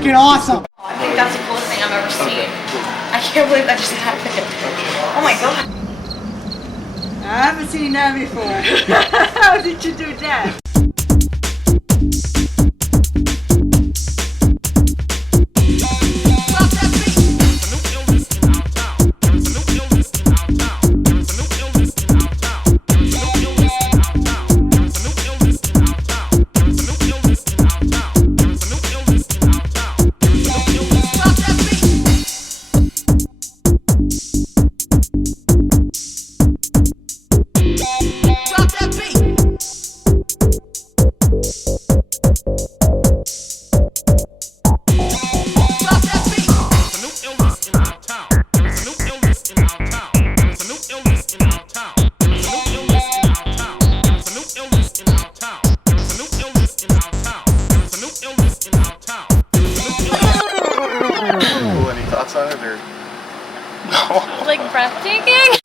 freaking awesome. I think that's the coolest thing I've ever seen. I can't believe that just happened. Oh my god. I haven't seen that before. How did you do that? Like breathtaking?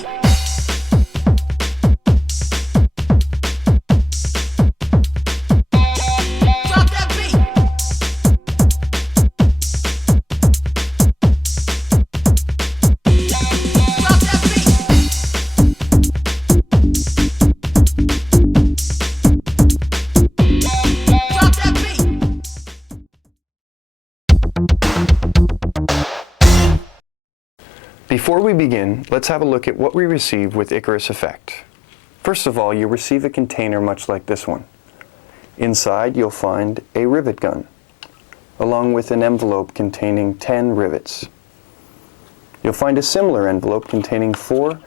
Before we begin, let's have a look at what we receive with Icarus Effect. First of all, you'll receive a container much like this one. Inside, you'll find a rivet gun, along with an envelope containing 10 rivets. You'll find a similar envelope containing 4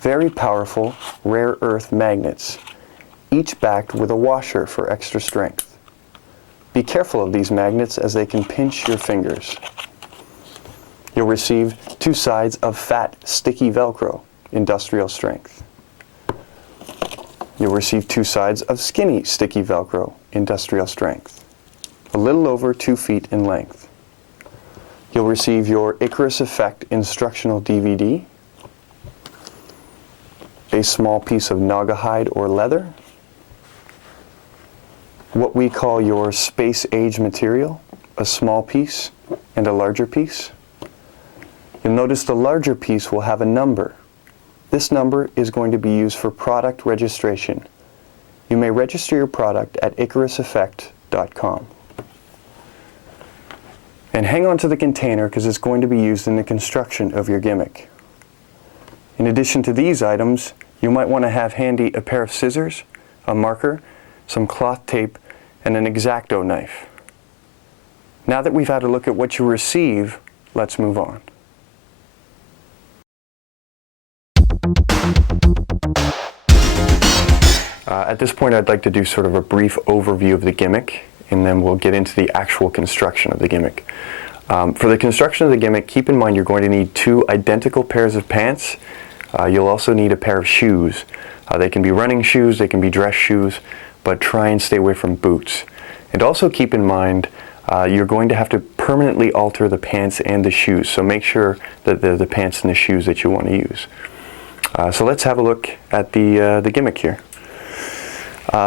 very powerful rare earth magnets, each backed with a washer for extra strength. Be careful of these magnets as they can pinch your fingers. You'll receive 2 sides of fat, sticky Velcro, industrial strength. You'll receive 2 sides of skinny, sticky Velcro, industrial strength, a little over 2 feet in length. You'll receive your Icarus Effect instructional DVD, a small piece of naga hide or leather, what we call your space age material, a small piece and a larger piece. You'll notice the larger piece will have a number. This number is going to be used for product registration. You may register your product at IcarusEffect.com. And hang on to the container because it's going to be used in the construction of your gimmick. In addition to these items, you might want to have handy a pair of scissors, a marker, some cloth tape, and an X-Acto knife. Now that we've had a look at what you receive, let's move on. At this point, I'd like to do sort of a brief overview of the gimmick, and then we'll get into the actual construction of the gimmick. For the construction of the gimmick, keep in mind you're going to need 2 identical pairs of pants. You'll also need a pair of shoes. They can be running shoes, they can be dress shoes, but try and stay away from boots. And also keep in mind you're going to have to permanently alter the pants and the shoes, so make sure that they're the pants and the shoes that you want to use. So let's have a look at the gimmick here.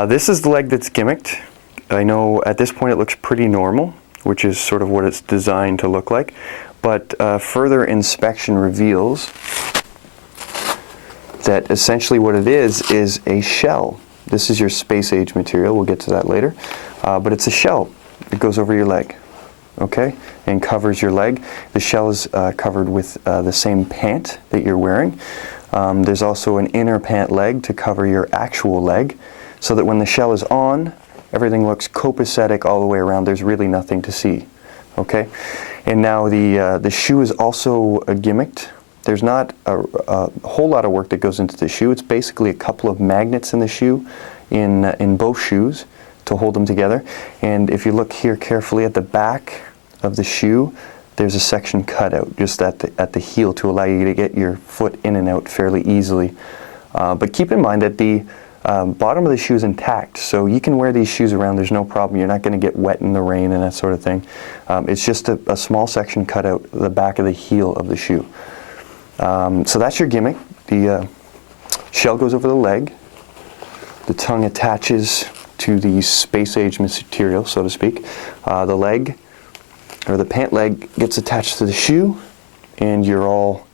This is the leg that's gimmicked. I know at this point it looks pretty normal, which is sort of what it's designed to look like, but further inspection reveals that essentially what it is a shell. This is your space age material, we'll get to that later, but it's a shell. It goes over your leg, okay, and covers your leg. The shell is covered with the same pant that you're wearing. There's also an inner pant leg to cover your actual leg, so that when the shell is on, everything looks copacetic all the way around. There's really nothing to see, okay? And now the shoe is also gimmicked. There's not a whole lot of work that goes into the shoe. It's basically a couple of magnets in the shoe, in both shoes, to hold them together. And if you look here carefully at the back of the shoe, there's a section cut out just at the heel to allow you to get your foot in and out fairly easily. But keep in mind that the bottom of the shoe is intact, so you can wear these shoes around, there's no problem. You're not going to get wet in the rain and that sort of thing. It's just a small section cut out the back of the heel of the shoe. So that's your gimmick. The shell goes over the leg. The tongue attaches to the space age material, so to speak. The leg or the pant leg gets attached to the shoe, and you're all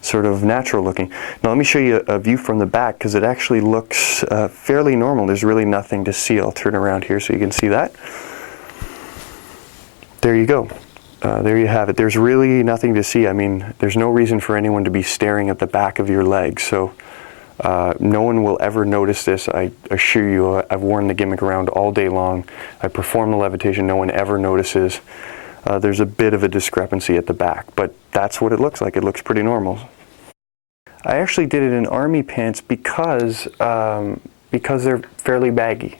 sort of natural looking. Now let me show you a view from the back, because it actually looks fairly normal. There's really nothing to see. I'll turn around here so you can see that. There you go. There you have it. There's really nothing to see. I mean, there's no reason for anyone to be staring at the back of your leg. So no one will ever notice this. I assure you, I've worn the gimmick around all day long. I perform the levitation. No one ever notices. There's a bit of a discrepancy at the back, but that's what it looks like. It looks pretty normal. I actually did it in army pants because they're fairly baggy.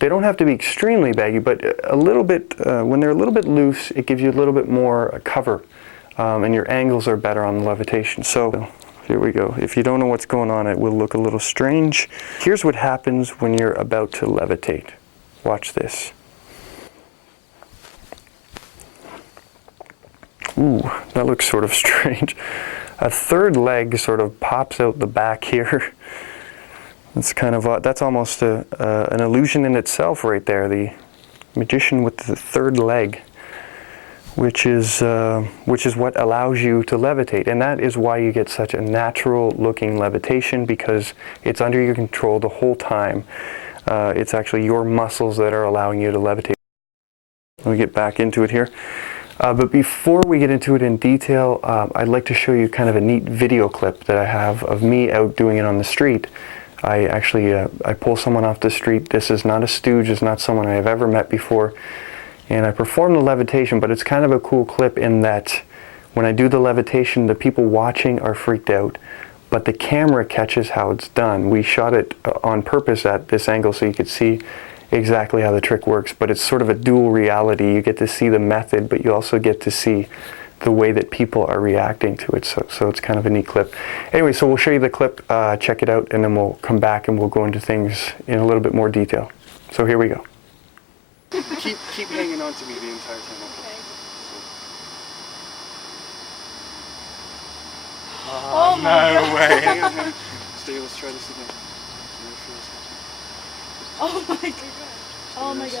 They don't have to be extremely baggy, but a little bit, when they're a little bit loose, it gives you a little bit more cover, and your angles are better on the levitation. So here we go. If you don't know what's going on, it will look a little strange. Here's what happens when you're about to levitate. Watch this. Ooh, that looks sort of strange. A third leg sort of pops out the back here. It's kind of that's almost an illusion in itself right there. The magician with the third leg, which is what allows you to levitate, and that is why you get such a natural-looking levitation, because it's under your control the whole time. It's actually your muscles that are allowing you to levitate. Let me get back into it here. But before we get into it in detail, I'd like to show you kind of a neat video clip that I have of me out doing it on the street. I actually I pull someone off the street. This is not a stooge. It's not someone I have ever met before. And I perform the levitation, but it's kind of a cool clip in that when I do the levitation, the people watching are freaked out, but the camera catches how it's done. We shot it on purpose at this angle so you could see exactly how the trick works, but it's sort of a dual reality. You get to see the method, but you also get to see the way that people are reacting to it. So it's kind of a neat clip. Anyway, so we'll show you the clip, check it out, and then we'll come back and we'll go into things in a little bit more detail. So here we go. Keep hanging on to me the entire time. Okay. Oh my no way. Hang on. Stay, let's try this again. Oh my god. Oh my god.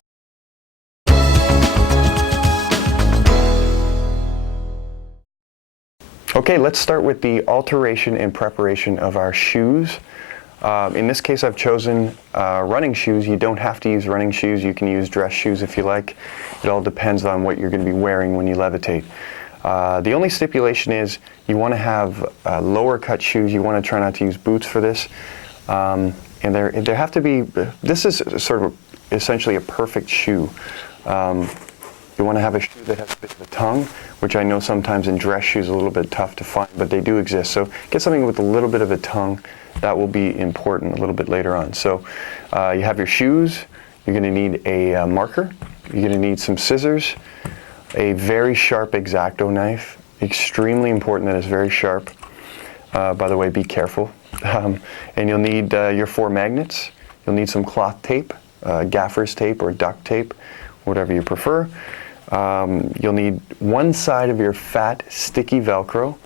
Okay, let's start with the alteration and preparation of our shoes. In this case, I've chosen running shoes. You don't have to use running shoes. You can use dress shoes if you like. It all depends on what you're going to be wearing when you levitate. The only stipulation is you want to have lower cut shoes. You want to try not to use boots for this. And there have to be, this is sort of essentially a perfect shoe. You want to have a shoe that has a bit of a tongue, which I know sometimes in dress shoes is a little bit tough to find, but they do exist. So get something with a little bit of a tongue. That will be important a little bit later on. So you have your shoes. You're going to need a marker. You're going to need some scissors, a very sharp X-Acto knife. Extremely important that it's very sharp. By the way, be careful. And you'll need your 4 magnets. You'll need some cloth tape, gaffer's tape or duct tape, whatever you prefer. You'll need one side of your fat, sticky Velcro.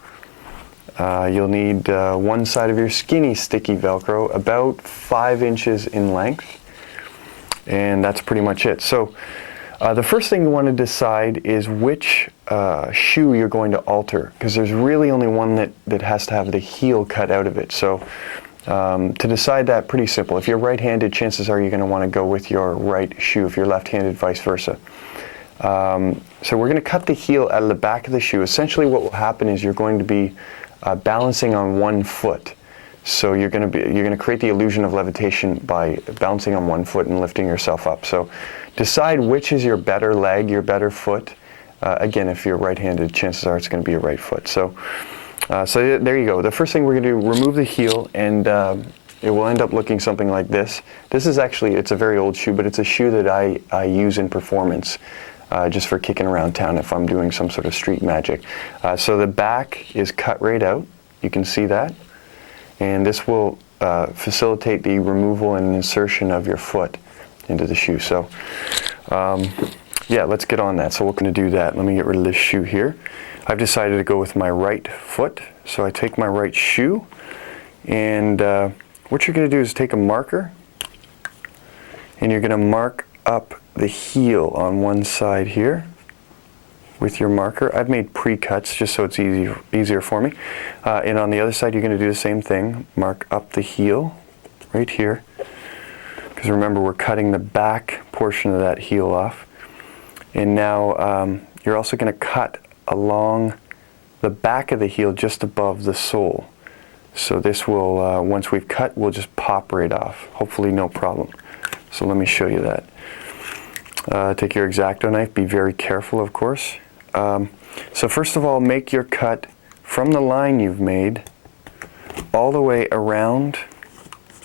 You'll need one side of your skinny, sticky Velcro, about 5 inches in length. And that's pretty much it. So the first thing you want to decide is which shoe you're going to alter, because there's really only one that has to have the heel cut out of it. So to decide that, pretty simple. If you're right-handed, chances are you're going to want to go with your right shoe. If you're left-handed, vice versa. So we're going to cut the heel out of the back of the shoe. Essentially what will happen is you're going to be balancing on one foot. So you're going to create the illusion of levitation by balancing on one foot and lifting yourself up. So decide which is your better leg, your better foot. Again, if you're right-handed, chances are it's going to be your right foot. So there you go. The first thing we're going to do, remove the heel, and it will end up looking something like this. This is actually, it's a very old shoe, but it's a shoe that I use in performance just for kicking around town if I'm doing some sort of street magic. So the back is cut right out. You can see that. And this will facilitate the removal and insertion of your foot into the shoe. So yeah, let's get on that. So we're going to do that. Let me get rid of this shoe here. I've decided to go with my right foot. So I take my right shoe, and what you're going to do is take a marker, and you're going to mark up the heel on one side here. with your marker. I've made pre-cuts just so it's easier for me. And on the other side, you're going to do the same thing. Mark up the heel right here. Because remember, we're cutting the back portion of that heel off. And now you're also going to cut along the back of the heel just above the sole. So this will, once we've cut, we'll just pop right off. Hopefully no problem. So let me show you that. Take your X-Acto knife. Be very careful, of course. So first of all, make your cut from the line you've made all the way around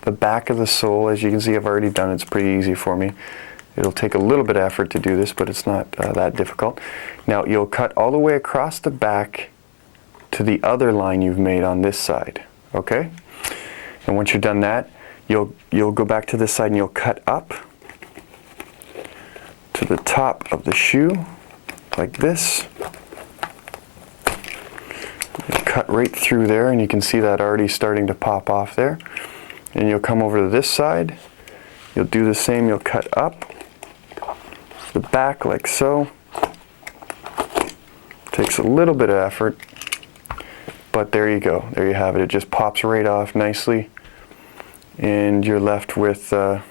the back of the sole. As you can see, I've already done it. It's pretty easy for me. It'll take a little bit of effort to do this, but it's not that difficult. Now you'll cut all the way across the back to the other line you've made on this side, okay? And once you've done that, you'll go back to this side and you'll cut up to the top of the shoe, like this. You cut right through there, and you can see that already starting to pop off there. And you'll come over to this side. You'll do the same. You'll cut up the back like so. Takes a little bit of effort, but there you go. There you have it. It just pops right off nicely, and you're left with a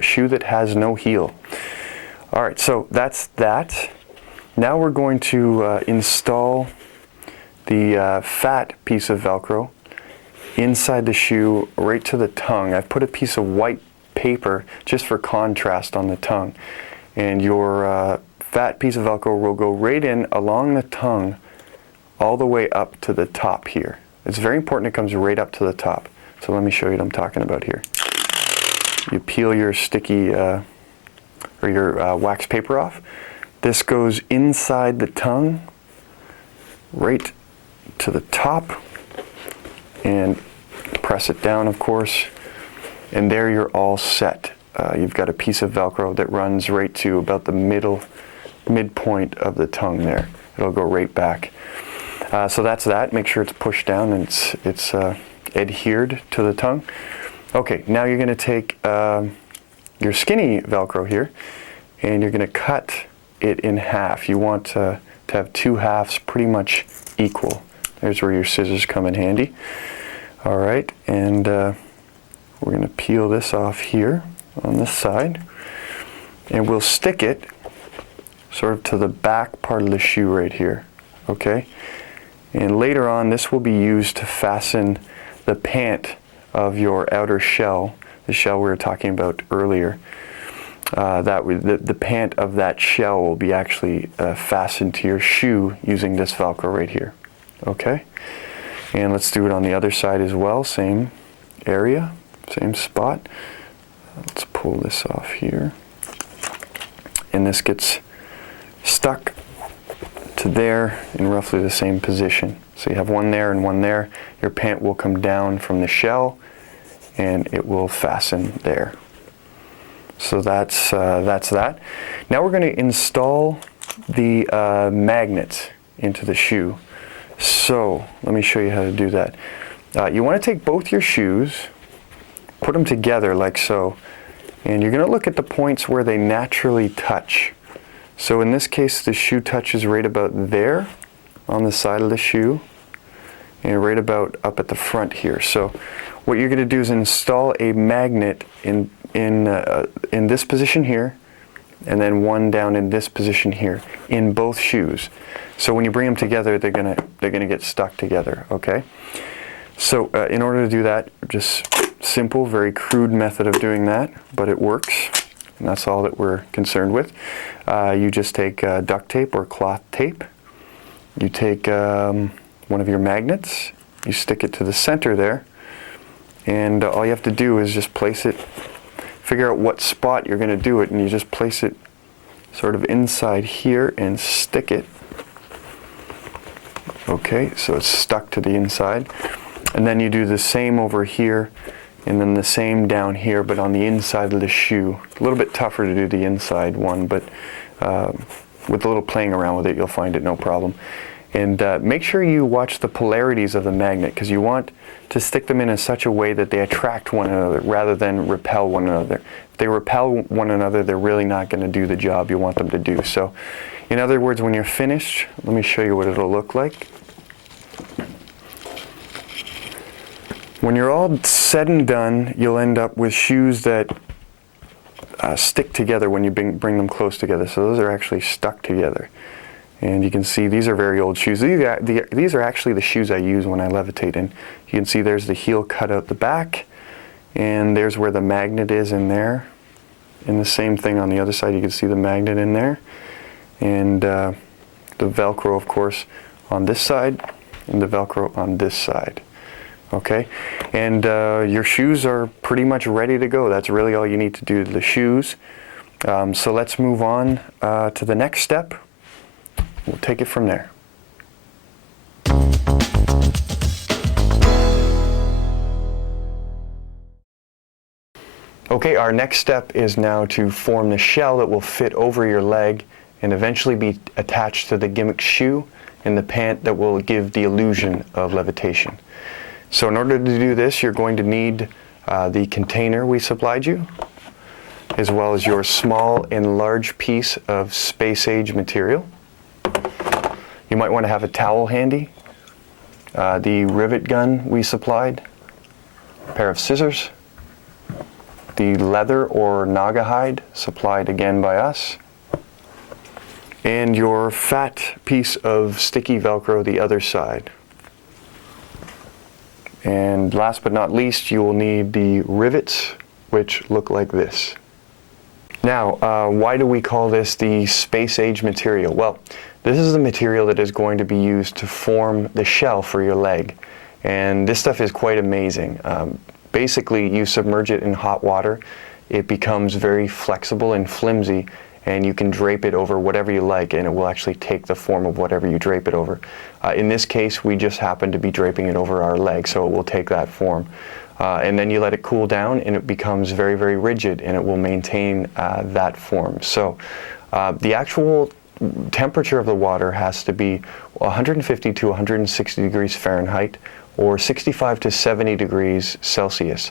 shoe that has no heel. All right, so that's that. Now we're going to install the fat piece of Velcro inside the shoe right to the tongue. I've put a piece of white paper just for contrast on the tongue, and your fat piece of Velcro will go right in along the tongue all the way up to the top here. It's very important it comes right up to the top. So let me show you what I'm talking about here. You peel your sticky or your wax paper off. This goes inside the tongue right to the top, and press it down, of course, and there you're all set. You've got a piece of Velcro that runs right to about the midpoint of the tongue there. It'll go right back. So that's that. Make sure it's pushed down and it's adhered to the tongue. Okay, now you're going to take your skinny Velcro here, and you're going to cut it in half. You want to have two halves pretty much equal. There's where your scissors come in handy. All right, and we're going to peel this off here on this side, and we'll stick it sort of to the back part of the shoe right here, okay? And later on, this will be used to fasten the pant of your outer shell, the shell we were talking about earlier. The pant of that shell will be actually fastened to your shoe using this Velcro right here, okay? And let's do it on the other side as well, same area, same spot. Let's pull this off here. And this gets stuck to there in roughly the same position. So you have one there and one there. Your pant will come down from the shell and it will fasten there. So that's that. Now we're going to install the magnets into the shoe. So let me show you how to do that. You want to take both your shoes, put them together like so, and you're going to look at the points where they naturally touch. So in this case, the shoe touches right about there on the side of the shoe, and right about up at the front here. So what you're going to do is install a magnet in this position here, and then one down in this position here in both shoes. So when you bring them together, they're gonna get stuck together. Okay. So in order to do that, just simple, very crude method of doing that, but it works, and that's all that we're concerned with. You just take duct tape or cloth tape. You take one of your magnets. You stick it to the center there, and all you have to do is just place it. Figure out what spot you're going to do it, and you just place it sort of inside here and stick it. Okay, so it's stuck to the inside. And then you do the same over here, and then the same down here, but on the inside of the shoe. A little bit tougher to do the inside one, but with a little playing around with it, you'll find it no problem. And make sure you watch the polarities of the magnet, because you want to stick them in such a way that they attract one another rather than repel one another. If they repel one another, they're really not going to do the job you want them to do. So, in other words, when you're finished, let me show you what it'll look like. When you're all said and done, you'll end up with shoes that stick together when you bring them close together. So those are actually stuck together. And you can see these are very old shoes. These are actually the shoes I use when I levitate. And you can see there's the heel cut out the back, and there's where the magnet is in there. And the same thing on the other side, you can see the magnet in there. And the Velcro, of course, on this side, and the Velcro on this side. Okay, and your shoes are pretty much ready to go. That's really all you need to do to the shoes. So let's move on to the next step. We'll take it from there. Okay, our next step is now to form the shell that will fit over your leg and eventually be attached to the gimmick shoe and the pant that will give the illusion of levitation. So in order to do this, you're going to need the container we supplied you, as well as your small and large piece of space age material. You might want to have a towel handy, the rivet gun we supplied, a pair of scissors, the leather or naga hide supplied again by us, and your fat piece of sticky Velcro the other side. And last but not least, you will need the rivets, which look like this. Now, why do we call this the space age material? Well, this is the material that is going to be used to form the shell for your leg. And this stuff is quite amazing. Basically, you submerge it in hot water, it becomes very flexible and flimsy, and you can drape it over whatever you like, and it will actually take the form of whatever you drape it over. In this case, we just happen to be draping it over our leg, so it will take that form. And then you let it cool down, and it becomes very, very rigid, and it will maintain that form. So the actual temperature of the water has to be 150 to 160 degrees Fahrenheit, or 65 to 70 degrees Celsius.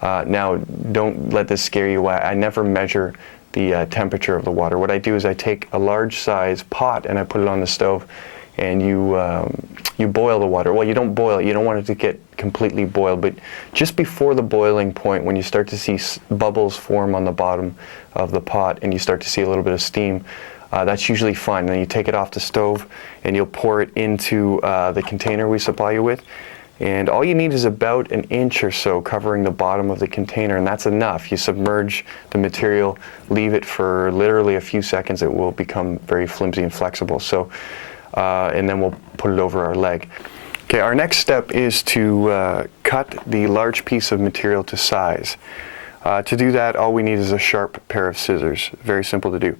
Now, don't let this scare you away. I never measure the temperature of the water. What I do is I take a large size pot and I put it on the stove, and you boil the water. Well, you don't boil it. You don't want it to get completely boiled, but just before the boiling point, when you start to see bubbles form on the bottom of the pot and you start to see a little bit of steam, that's usually fine. Then you take it off the stove and you'll pour it into the container we supply you with. And all you need is about an inch or so covering the bottom of the container, and that's enough. You submerge the material, leave it for literally a few seconds, it will become very flimsy and flexible. So, and then we'll put it over our leg. Okay, our next step is to cut the large piece of material to size. To do that, all we need is a sharp pair of scissors. Very simple to do.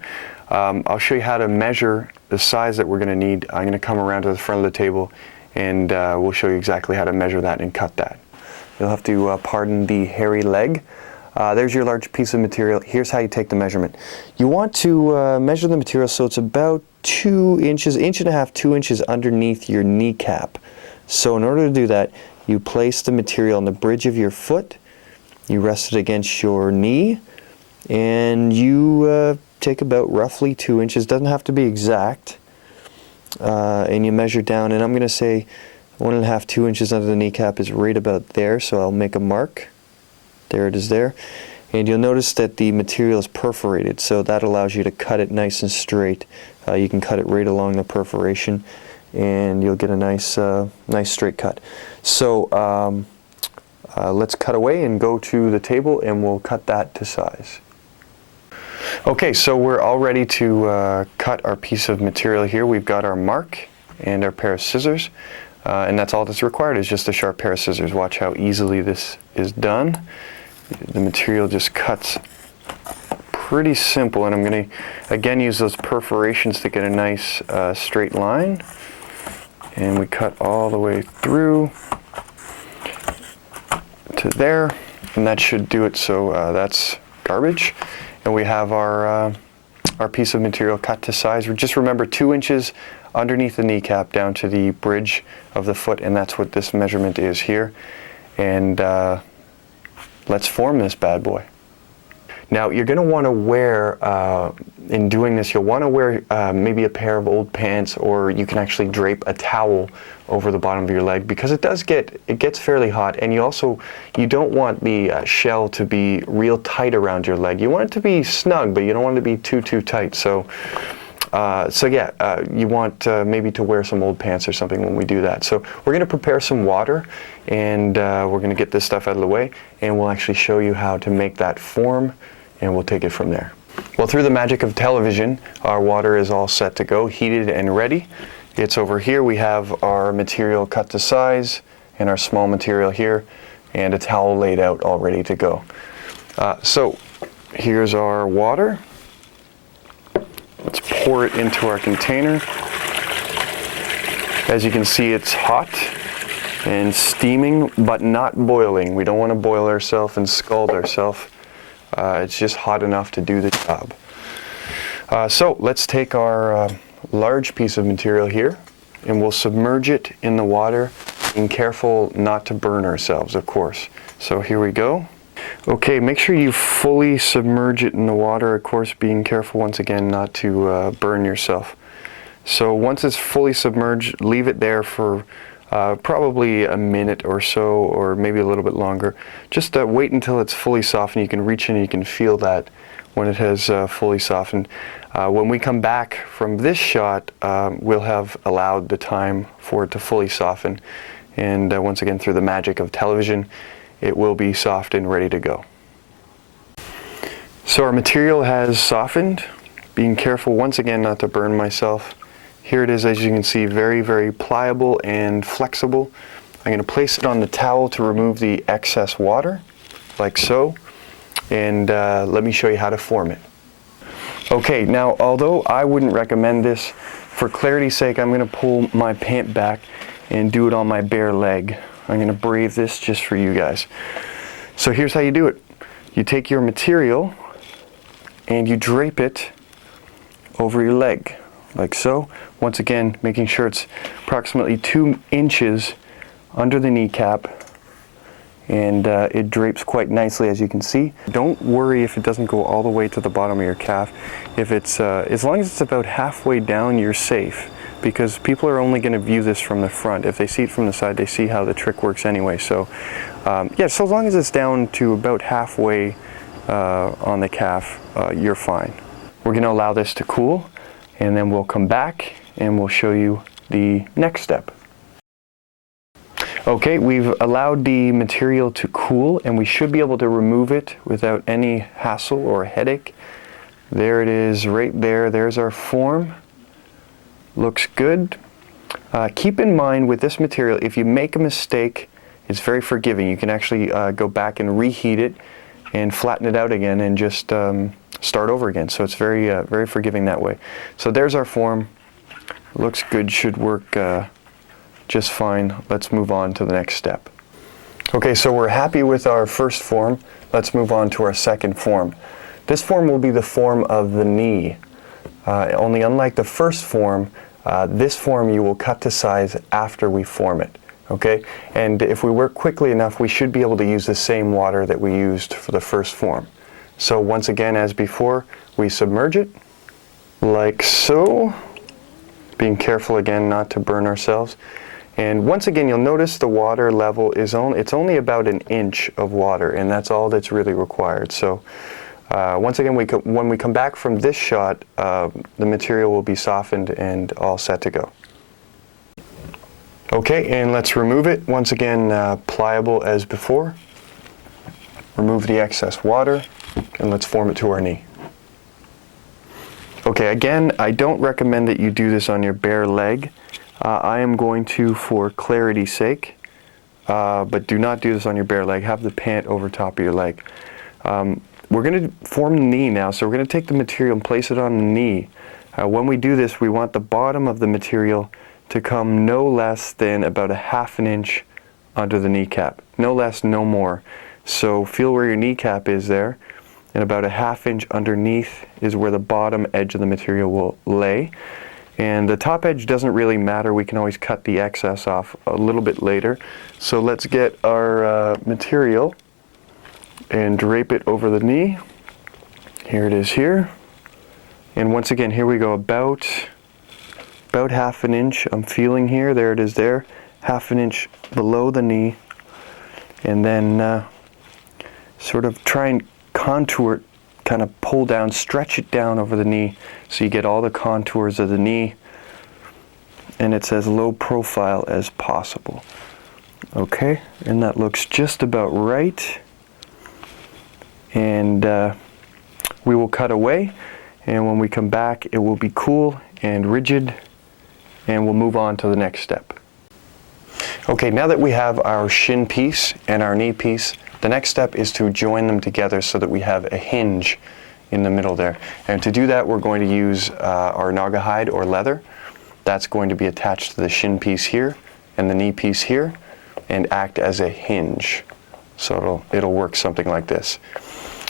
I'll show you how to measure the size that we're going to need. I'm going to come around to the front of the table, and we'll show you exactly how to measure that and cut that. You'll have to pardon the hairy leg. There's your large piece of material. Here's how you take the measurement. You want to measure the material so it's about 2 inches, inch and a half, 2 inches underneath your kneecap. So in order to do that, you place the material on the bridge of your foot, you rest it against your knee, and you take about roughly 2 inches. Doesn't have to be exact. And you measure down, and I'm going to say 1.5, 2 inches under the kneecap is right about there, so I'll make a mark. There it is there. And you'll notice that the material is perforated, so that allows you to cut it nice and straight. You can cut it right along the perforation, and you'll get a nice, nice straight cut. So let's cut away and go to the table, and we'll cut that to size. Okay, so we're all ready to cut our piece of material here. We've got our mark and our pair of scissors, and that's all that's required is just a sharp pair of scissors. Watch how easily this is done. The material just cuts pretty simple, and I'm going to again use those perforations to get a nice straight line, and we cut all the way through to there, and that should do it. So that's garbage. And we have our our piece of material cut to size. Just remember 2 inches underneath the kneecap down to the bridge of the foot, and that's what this measurement is here. And let's form this bad boy. Now you're going to want to wear, in doing this, you'll want to wear maybe a pair of old pants, or you can actually drape a towel over the bottom of your leg, because it gets fairly hot, and you don't want the shell to be real tight around your leg. You want it to be snug, but you don't want it to be too tight. So you want maybe to wear some old pants or something when we do that. So we're going to prepare some water, and we're going to get this stuff out of the way, and we'll actually show you how to make that form, and we'll take it from there. Well, through the magic of television, our water is all set to go, heated and ready. It's over here. We have our material cut to size, and our small material here, and a towel laid out all ready to go. So here's our water. Let's pour it into our container. As you can see, it's hot and steaming, but not boiling. We don't want to boil ourselves and scald ourselves. It's just hot enough to do the job. So let's take our large piece of material here, and we'll submerge it in the water, being careful not to burn ourselves, of course. So here we go. Okay, make sure you fully submerge it in the water, of course, being careful once again not to burn yourself. So once it's fully submerged, leave it there for probably a minute or so, or maybe a little bit longer. Just wait until it's fully softened. You can reach in and you can feel that when it has fully softened. When we come back from this shot, we'll have allowed the time for it to fully soften. And once again, through the magic of television, it will be soft and ready to go. So our material has softened, being careful once again not to burn myself. Here it is, as you can see, very, very pliable and flexible. I'm going to place it on the towel to remove the excess water, like so, and let me show you how to form it. Okay, now although I wouldn't recommend this, for clarity's sake, I'm going to pull my pant back and do it on my bare leg. I'm going to brave this just for you guys. So here's how you do it. You take your material and you drape it over your leg, like so. Once again, making sure it's approximately 2 inches under the kneecap, and it drapes quite nicely, as you can see. Don't worry if it doesn't go all the way to the bottom of your calf. If it's as long as it's about halfway down, you're safe, because people are only going to view this from the front. If they see it from the side, they see how the trick works anyway. So yeah, so as long as it's down to about halfway on the calf, you're fine. We're going to allow this to cool, and then we'll come back and we'll show you the next step. Okay, we've allowed the material to cool, and we should be able to remove it without any hassle or headache. There it is right there. There's our form. Looks good. Keep in mind with this material, if you make a mistake, it's very forgiving. You can actually go back and reheat it and flatten it out again and just start over again. So it's very, very forgiving that way. So there's our form. Looks good, should work just fine. Let's move on to the next step. Okay, so we're happy with our first form. Let's move on to our second form. This form will be the form of the knee. Only unlike the first form, this form you will cut to size after we form it. Okay, and if we work quickly enough, we should be able to use the same water that we used for the first form. So once again, as before, we submerge it like so, being careful again not to burn ourselves. And once again, you'll notice the water level is it's only about 1 inch of water, and that's all that's really required. So once again, when we come back from this shot, the material will be softened and all set to go. Okay, and let's remove it. Once again, pliable as before. Remove the excess water, and let's form it to our knee. Okay, again, I don't recommend that you do this on your bare leg. I am going to, for clarity's sake, but do not do this on your bare leg. Have the pant over top of your leg. We're going to form the knee now, so we're going to take the material and place it on the knee. When we do this, we want the bottom of the material to come no less than about 1/2 inch under the kneecap. No less, no more. So feel where your kneecap is there, and about a 1/2 inch underneath is where the bottom edge of the material will lay. And the top edge doesn't really matter. We can always cut the excess off a little bit later. So let's get our material and drape it over the knee. Here it is here. And once again, here we go, about 1/2 an inch. I'm feeling here, there it is there, 1/2 an inch below the knee. And then sort of try and contour it, kind of pull down, stretch it down over the knee so you get all the contours of the knee, and it's as low profile as possible. Okay, and that looks just about right. And we will cut away, and when we come back it will be cool and rigid, and we'll move on to the next step. Okay, now that we have our shin piece and our knee piece, the next step is to join them together so that we have a hinge in the middle there. And to do that, we're going to use our naugahyde or leather. That's going to be attached to the shin piece here and the knee piece here and act as a hinge. So it'll work something like this.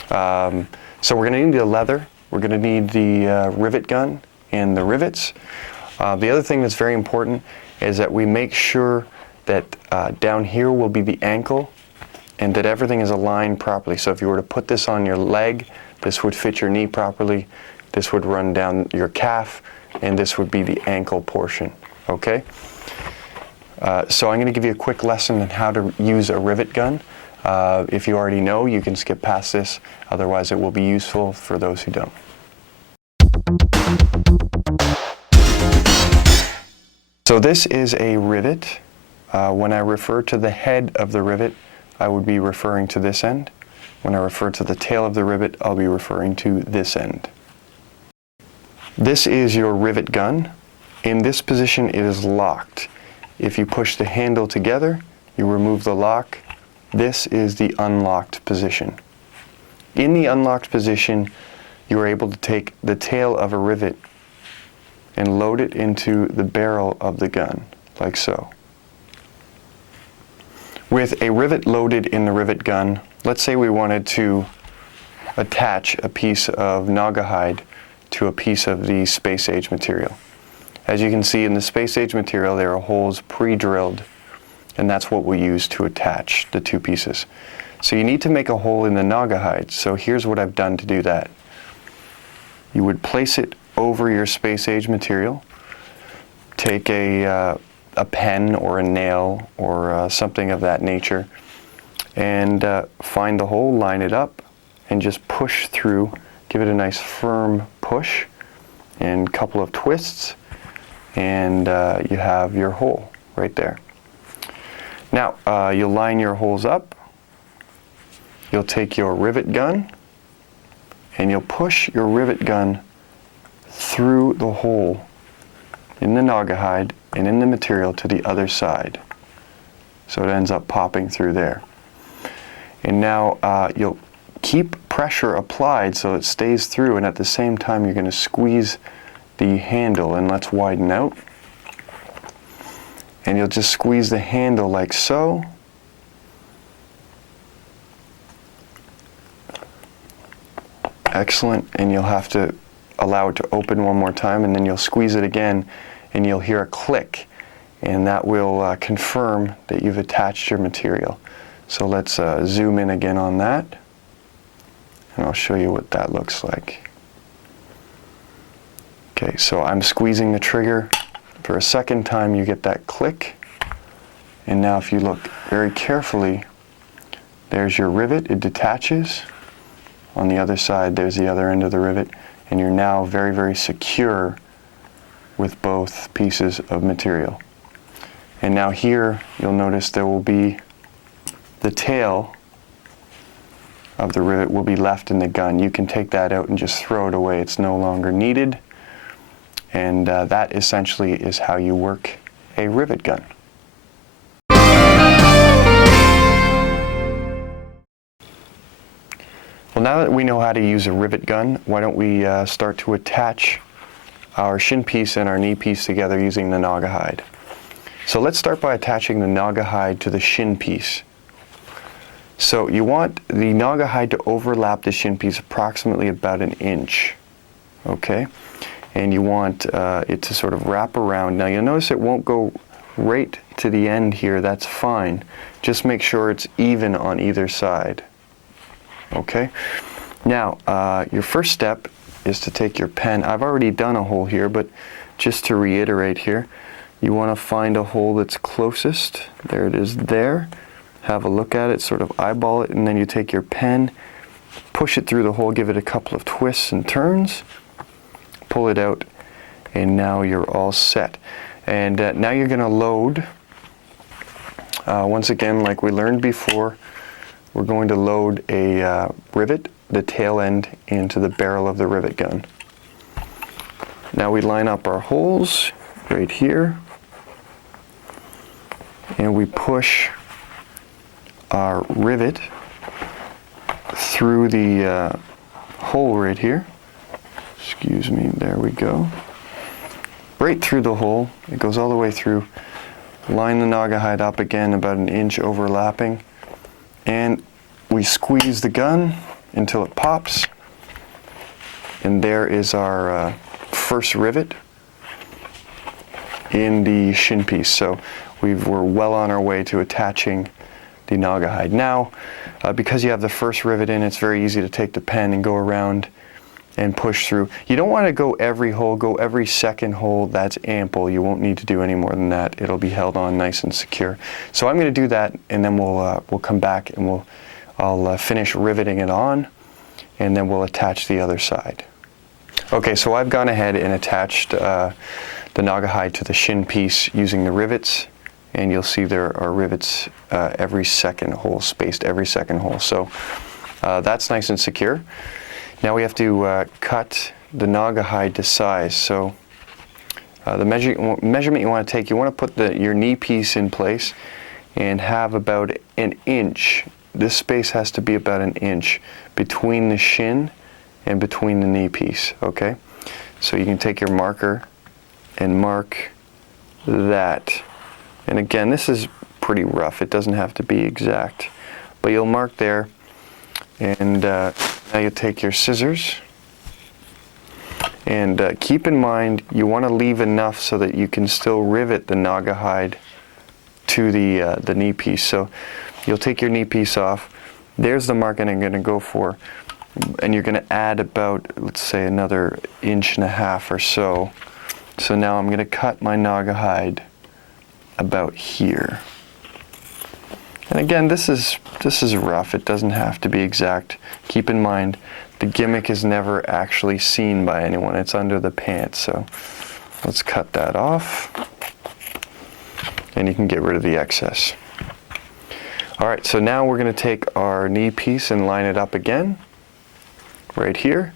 So we're going to need the leather, we're going to need the rivet gun and the rivets. The other thing that's very important is that we make sure that down here will be the ankle, and that everything is aligned properly. So if you were to put this on your leg, this would fit your knee properly, this would run down your calf, and this would be the ankle portion, okay? So I'm going to give you a quick lesson on how to use a rivet gun. If you already know, you can skip past this, otherwise it will be useful for those who don't. So this is a rivet. When I refer to the head of the rivet, I would be referring to this end. When I refer to the tail of the rivet, I'll be referring to this end. This is your rivet gun. In this position, it is locked. If you push the handle together, you remove the lock. This is the unlocked position. In the unlocked position, you are able to take the tail of a rivet and load it into the barrel of the gun, like so. With a rivet loaded in the rivet gun, let's say we wanted to attach a piece of naugahyde to a piece of the space age material. As you can see in the space age material, there are holes pre-drilled, and that's what we use to attach the two pieces. So you need to make a hole in the naugahyde. So here's what I've done to do that. You would place it over your space age material, take a pen or a nail or something of that nature, and find the hole, line it up, and just push through. Give it a nice firm push and a couple of twists, and you have your hole right there. Now you'll line your holes up, you'll take your rivet gun, and you'll push your rivet gun through the hole in the naugahyde and in the material to the other side. So it ends up popping through there. And now you'll keep pressure applied so it stays through, and at the same time you're going to squeeze the handle, and let's widen out. And you'll just squeeze the handle like so. Excellent, and you'll have to allow it to open one more time, and then you'll squeeze it again, and you'll hear a click, and that will confirm that you've attached your material. So let's zoom in again on that, and I'll show you what that looks like. Okay, so I'm squeezing the trigger. For a second time you get that click, and now if you look very carefully, there's your rivet, it detaches. On the other side there's the other end of the rivet, and you're now very, very secure with both pieces of material. And now here you'll notice there will be the tail of the rivet will be left in the gun. You can take that out and just throw it away. It's no longer needed. And that essentially is how you work a rivet gun. Well, now that we know how to use a rivet gun, why don't we start to attach our shin piece and our knee piece together using the naugahyde. So let's start by attaching the naugahyde to the shin piece. So you want the naga hide to overlap the shin piece approximately about an inch, okay? And you want it to sort of wrap around. Now you'll notice it won't go right to the end here, that's fine. Just make sure it's even on either side, okay? Now, your first step is to take your pen. I've already done a hole here, but just to reiterate here, you want to find a hole that's closest. There it is there. Have a look at it, sort of eyeball it, and then you take your pen, push it through the hole, give it a couple of twists and turns, pull it out, and now you're all set. And now you're going to load, once again, like we learned before, we're going to load a rivet, the tail end, into the barrel of the rivet gun. Now we line up our holes right here, and we push our rivet through the hole right here. Excuse me, there we go. Right through the hole, it goes all the way through. Line the naga hide up again about an inch overlapping, and we squeeze the gun until it pops, and there is our first rivet in the shin piece. So we're well on our way to attaching the naga hide. Now, because you have the first rivet in, it's very easy to take the pen and go around and push through. You don't want to go every hole, go every second hole. That's ample. You won't need to do any more than that. It'll be held on nice and secure. So I'm going to do that, and then we'll come back and I'll finish riveting it on, and then we'll attach the other side. Okay, so I've gone ahead and attached the naga hide to the shin piece using the rivets, and you'll see there are rivets every second hole, spaced every second hole. So that's nice and secure. Now we have to cut the naga hide to size. So the measurement you want to take, you want to put your knee piece in place and have about an inch. This space has to be about an inch between the shin and between the knee piece, okay? So you can take your marker and mark that. And again, this is pretty rough. It doesn't have to be exact. But you'll mark there, and now you take your scissors. And keep in mind, you want to leave enough so that you can still rivet the naga hide to the knee piece. So you'll take your knee piece off. There's the mark I'm going to go for. And you're going to add about, let's say, another 1.5 inches or so. So now I'm going to cut my naga hide about here. And again, this is rough. It doesn't have to be exact. Keep in mind, the gimmick is never actually seen by anyone. It's under the pants. So let's cut that off, and you can get rid of the excess. All right, so now we're going to take our knee piece and line it up again right here.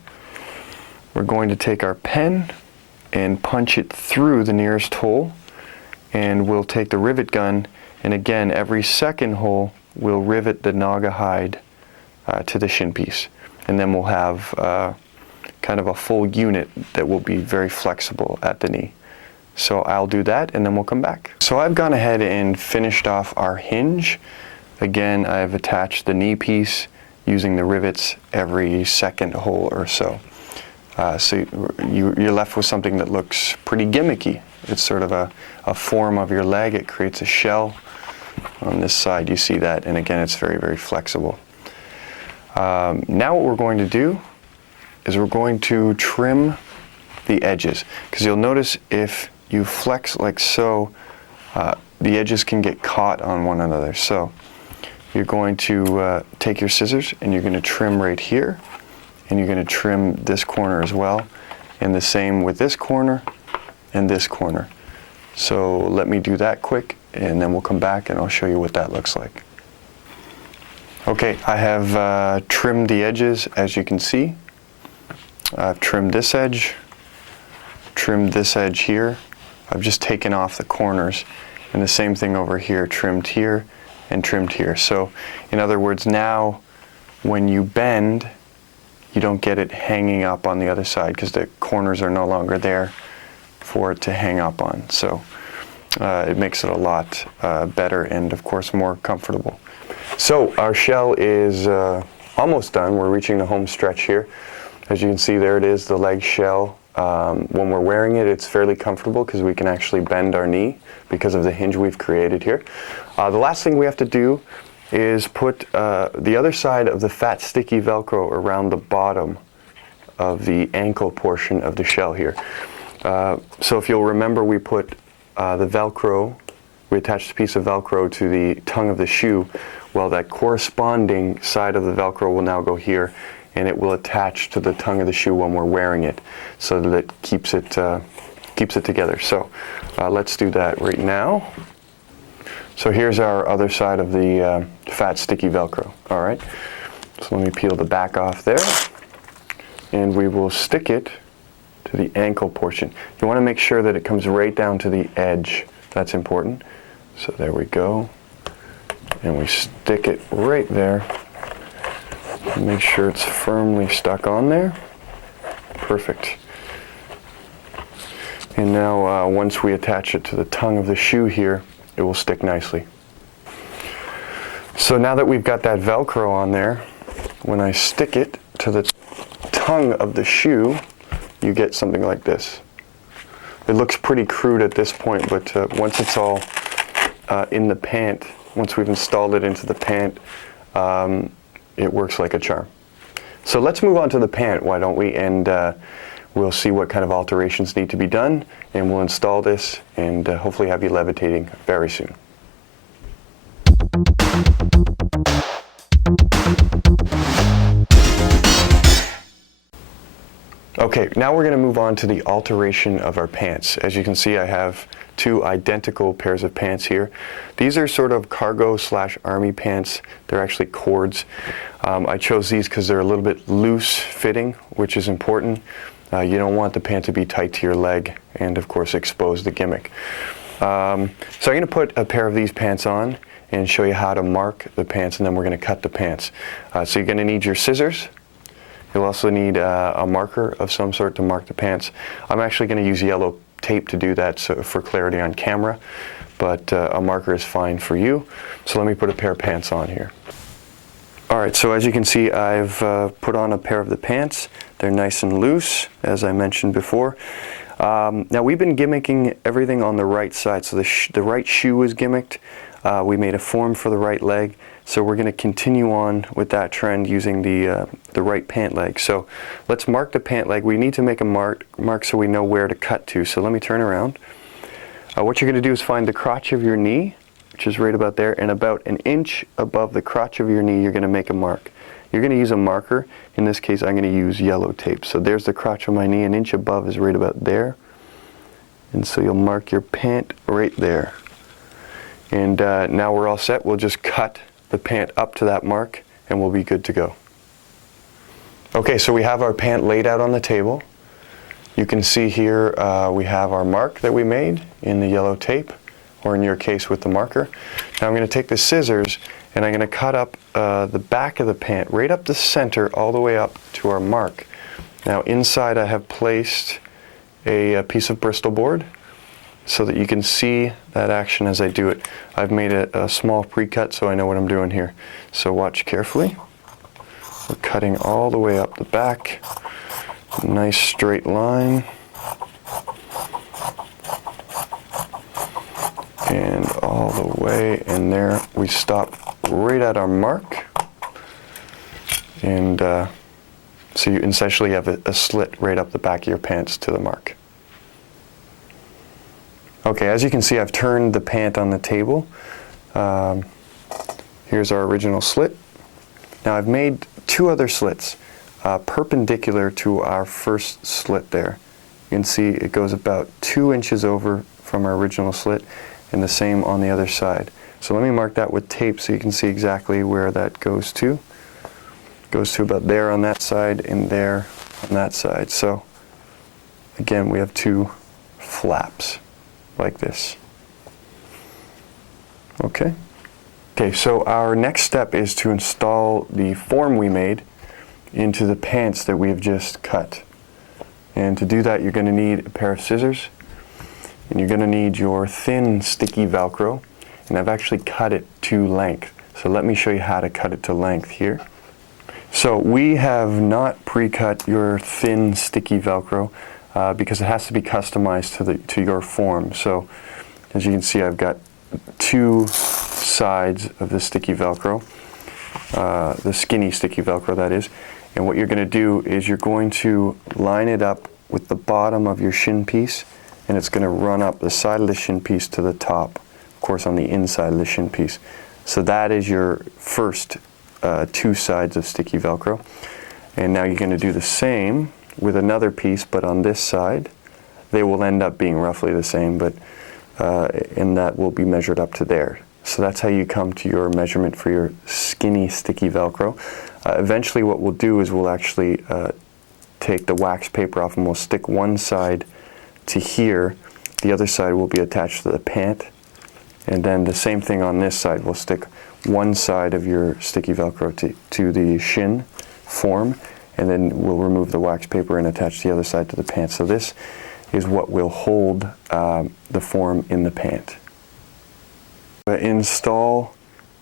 We're going to take our pen and punch it through the nearest hole, and we'll take the rivet gun, and again, every second hole we'll rivet the naga hide to the shin piece, and then we'll have kind of a full unit that will be very flexible at the knee. So I'll do that, and then we'll come back. So I've gone ahead and finished off our hinge. Again, I've attached the knee piece using the rivets every second hole or so. So you're left with something that looks pretty gimmicky. It's sort of a form of your leg. It creates a shell. On this side you see that, and again, it's very, very flexible. Now what we're going to do is we're going to trim the edges, because you'll notice if you flex like so, the edges can get caught on one another. So you're going to take your scissors and you're going to trim right here, and you're going to trim this corner as well, and the same with this corner and this corner. So let me do that quick, and then we'll come back and I'll show you what that looks like. Okay, I have trimmed the edges, as you can see. I've trimmed this edge, trimmed this edge here. I've just taken off the corners, and the same thing over here, trimmed here and trimmed here. So in other words, now when you bend, you don't get it hanging up on the other side, because the corners are no longer there for it to hang up on. So it makes it a lot better and of course more comfortable. So our shell is almost done. We're reaching the home stretch here. As you can see, there it is, the leg shell. When we're wearing it, it's fairly comfortable because we can actually bend our knee because of the hinge we've created here. The last thing we have to do is put the other side of the fat sticky Velcro around the bottom of the ankle portion of the shell here. So if you'll remember, we put the Velcro, we attached a piece of Velcro to the tongue of the shoe. Well, that corresponding side of the Velcro will now go here, and it will attach to the tongue of the shoe when we're wearing it, so that it keeps it together. So let's do that right now. So here's our other side of the fat sticky Velcro. All right. So let me peel the back off there, and we will stick it to the ankle portion. You want to make sure that it comes right down to the edge. That's important. So there we go. And we stick it right there. Make sure it's firmly stuck on there. Perfect. And now once we attach it to the tongue of the shoe here, it will stick nicely. So now that we've got that Velcro on there, when I stick it to the tongue of the shoe, you get something like this. It looks pretty crude at this point, but once it's all in the pant, once we've installed it into the pant, it works like a charm. So let's move on to the pant, why don't we? And we'll see what kind of alterations need to be done, and we'll install this and hopefully have you levitating very soon. Okay, now we're going to move on to the alteration of our pants. As you can see, I have two identical pairs of pants here. These are sort of cargo/army pants. They're actually cords. I chose these because they're a little bit loose fitting, which is important. You don't want the pant to be tight to your leg and, of course, expose the gimmick. So I'm going to put a pair of these pants on and show you how to mark the pants, and then we're going to cut the pants. So you're going to need your scissors. You'll also need a marker of some sort to mark the pants. I'm actually going to use yellow tape to do that, so for clarity on camera, but a marker is fine for you. So let me put a pair of pants on here. All right, so as you can see, I've put on a pair of the pants. They're nice and loose, as I mentioned before. Now we've been gimmicking everything on the right side, so the right shoe is gimmicked. We made a form for the right leg, so we're going to continue on with that trend using the right pant leg. So let's mark the pant leg. We need to make a mark so we know where to cut to. So let me turn around. What you're going to do is find the crotch of your knee, which is right about there, and about an inch above the crotch of your knee, you're going to make a mark. You're going to use a marker. In this case, I'm going to use yellow tape. So there's the crotch of my knee. An inch above is right about there. And so you'll mark your pant right there. And now we're all set. We'll just cut the pant up to that mark, and we'll be good to go. Okay, so we have our pant laid out on the table. You can see here we have our mark that we made in the yellow tape, or in your case with the marker. Now I'm going to take the scissors, and I'm going to cut up the back of the pant, right up the center, all the way up to our mark. Now inside I have placed a piece of Bristol board, so that you can see that action as I do it. I've made a small pre-cut so I know what I'm doing here. So watch carefully. We're cutting all the way up the back. Nice straight line. And all the way in there. We stop right at our mark. And so you essentially have a slit right up the back of your pants to the mark. Okay, as you can see, I've turned the pant on the table. Here's our original slit. Now I've made two other slits perpendicular to our first slit there. You can see it goes about 2 inches over from our original slit, and the same on the other side. So let me mark that with tape so you can see exactly where that goes to. It goes to about there on that side and there on that side. So again, we have two flaps like this. Okay. Okay, so our next step is to install the form we made into the pants that we have just cut. And to do that, you're going to need a pair of scissors, and you're going to need your thin, sticky Velcro, and I've actually cut it to length. So let me show you how to cut it to length here. So we have not pre-cut your thin sticky Velcro because it has to be customized to your form. So as you can see, I've got two sides of the sticky Velcro, the skinny sticky Velcro that is. And what you're going to do is you're going to line it up with the bottom of your shin piece, and it's going to run up the side of the shin piece to the top, of course on the inside of the shin piece. So that is your first two sides of sticky Velcro. And now you're going to do the same with another piece, but on this side. They will end up being roughly the same, but and that will be measured up to there. So that's how you come to your measurement for your skinny sticky Velcro. Eventually what we'll do is we'll actually take the wax paper off and we'll stick one side to here. The other side will be attached to the pant. And then the same thing on this side. We'll stick one side of your sticky Velcro to the shin form, and then we'll remove the wax paper and attach the other side to the pant. So this is what will hold the form in the pant. Install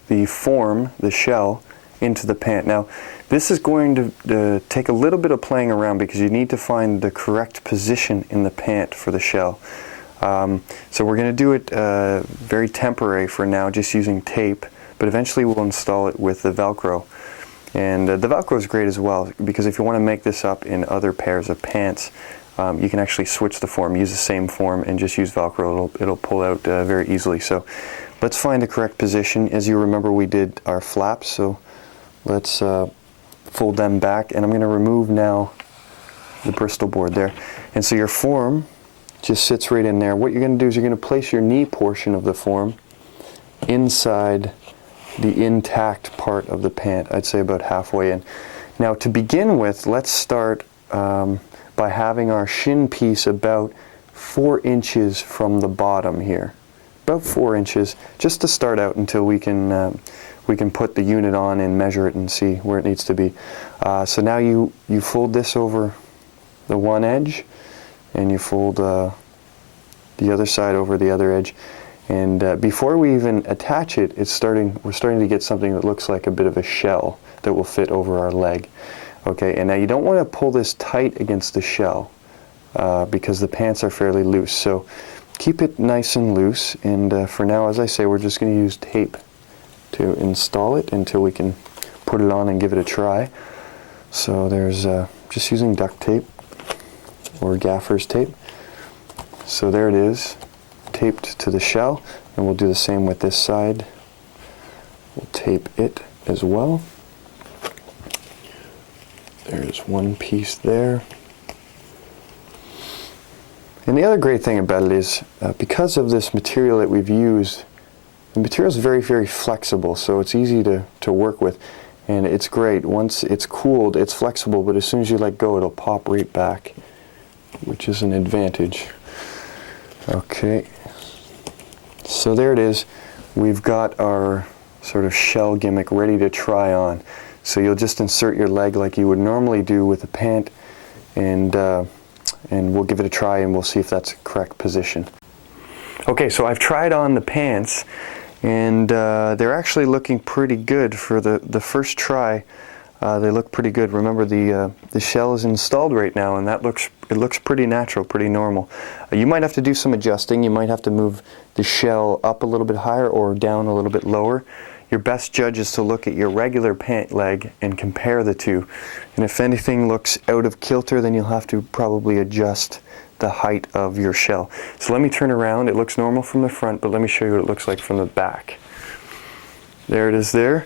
the form, the shell, into the pant. Now this is going to take a little bit of playing around because you need to find the correct position in the pant for the shell. So we're going to do it very temporary for now, just using tape, but eventually we'll install it with the Velcro. And the Velcro is great as well, because if you want to make this up in other pairs of pants, you can actually switch the form, use the same form, and just use Velcro. It'll pull out very easily. So let's find the correct position. As you remember, we did our flaps, so let's fold them back. And I'm going to remove now the Bristol board there. And so your form just sits right in there. What you're going to do is you're going to place your knee portion of the form inside the intact part of the pant, I'd say about halfway in. Now to begin with, let's start by having our shin piece about 4 inches from the bottom here. About 4 inches, just to start out until we can put the unit on and measure it and see where it needs to be. So now you fold this over the one edge, and you fold the other side over the other edge. And before we even attach it, we're starting to get something that looks like a bit of a shell that will fit over our leg. Okay, and now you don't want to pull this tight against the shell because the pants are fairly loose. So keep it nice and loose. And for now, as I say, we're just going to use tape to install it until we can put it on and give it a try. So there's just using duct tape or gaffer's tape. So there it is, taped to the shell, and we'll do the same with this side. We'll tape it as well. There's one piece there. And the other great thing about it is because of this material that we've used, the material is very, very flexible, so it's easy to work with, and it's great. Once it's cooled, it's flexible, but as soon as you let go, it'll pop right back, which is an advantage. Okay, so there it is. We've got our sort of shell gimmick ready to try on. So you'll just insert your leg like you would normally do with a pant, and we'll give it a try and we'll see if that's the correct position. Okay, so I've tried on the pants, and they're actually looking pretty good for the first try. They look pretty good. Remember, the shell is installed right now, and it looks pretty natural, pretty normal. You might have to do some adjusting. You might have to move the shell up a little bit higher or down a little bit lower. Your best judge is to look at your regular pant leg and compare the two. And if anything looks out of kilter, then you'll have to probably adjust the height of your shell. So let me turn around. It looks normal from the front, but let me show you what it looks like from the back. There it is there.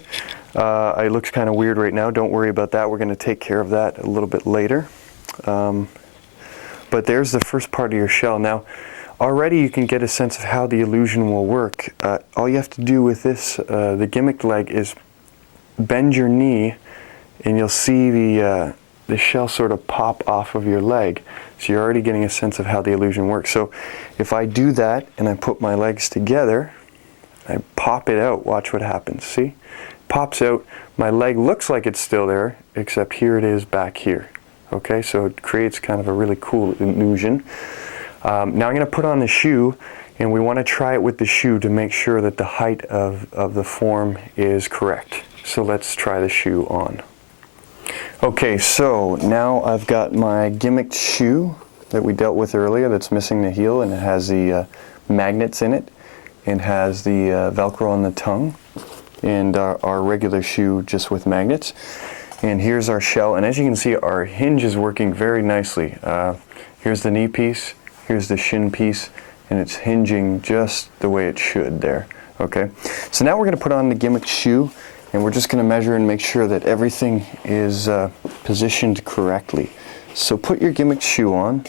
It looks kind of weird right now. Don't worry about that. We're going to take care of that a little bit later. But there's the first part of your shell. Now, already you can get a sense of how the illusion will work. All you have to do with this, the gimmick leg, is bend your knee, and you'll see the shell sort of pop off of your leg. So you're already getting a sense of how the illusion works. So if I do that and I put my legs together, I pop it out, watch what happens. See? Pops out. My leg looks like it's still there, except here it is back here. Okay, so it creates kind of a really cool illusion. Now I'm going to put on the shoe, And we want to try it with the shoe to make sure that the height of the form is correct. So let's try the shoe on. Okay, so now I've got my gimmicked shoe that we dealt with earlier that's missing the heel, and it has the magnets in it and has the Velcro on the tongue, and our regular shoe just with magnets. And here's our shell, and as you can see, our hinge is working very nicely. Here's the knee piece, here's the shin piece, and it's hinging just the way it should there. Okay, so now we're going to put on the gimmicked shoe, and we're just going to measure and make sure that everything is positioned correctly. So put your gimmicked shoe on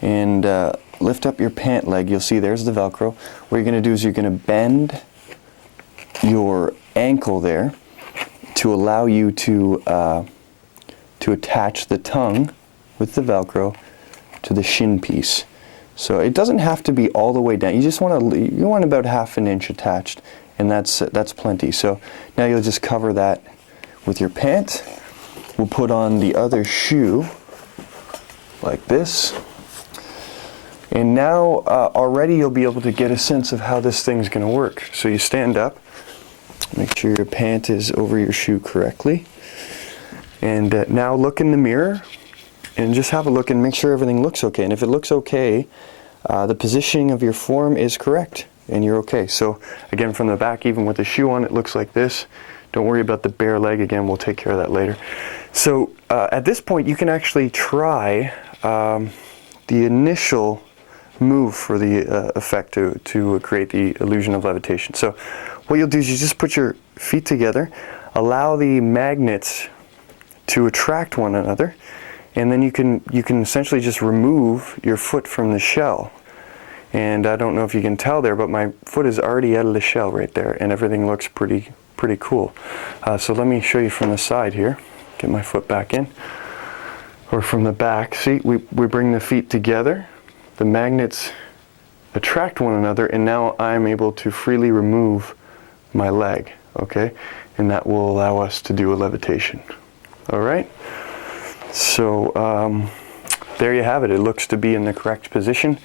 and lift up your pant leg. You'll see there's the Velcro. What you're going to do is you're going to bend your ankle there to allow you to attach the tongue with the Velcro to the shin piece. So it doesn't have to be all the way down. You just want about 1/2 inch attached, and that's plenty. So now you'll just cover that with your pant. We'll put on the other shoe like this. And now already you'll be able to get a sense of how this thing's going to work. So you stand up, make sure your pant is over your shoe correctly. And now look in the mirror and just have a look and make sure everything looks okay. And if it looks okay, the positioning of your form is correct and you're okay. So again, from the back, even with the shoe on, it looks like this. Don't worry about the bare leg. Again, we'll take care of that later. So at this point, you can actually try the initial move for the effect to create the illusion of levitation. So what you'll do is you just put your feet together, allow the magnets to attract one another, and then you can essentially just remove your foot from the shell. And I don't know if you can tell there, but my foot is already out of the shell right there, and everything looks pretty cool. So let me show you from the side here. Get my foot back in, or from the back. See, we bring the feet together, the magnets attract one another, and now I'm able to freely remove my leg, okay? And that will allow us to do a levitation. All right? So there you have it. It looks to be in the correct position.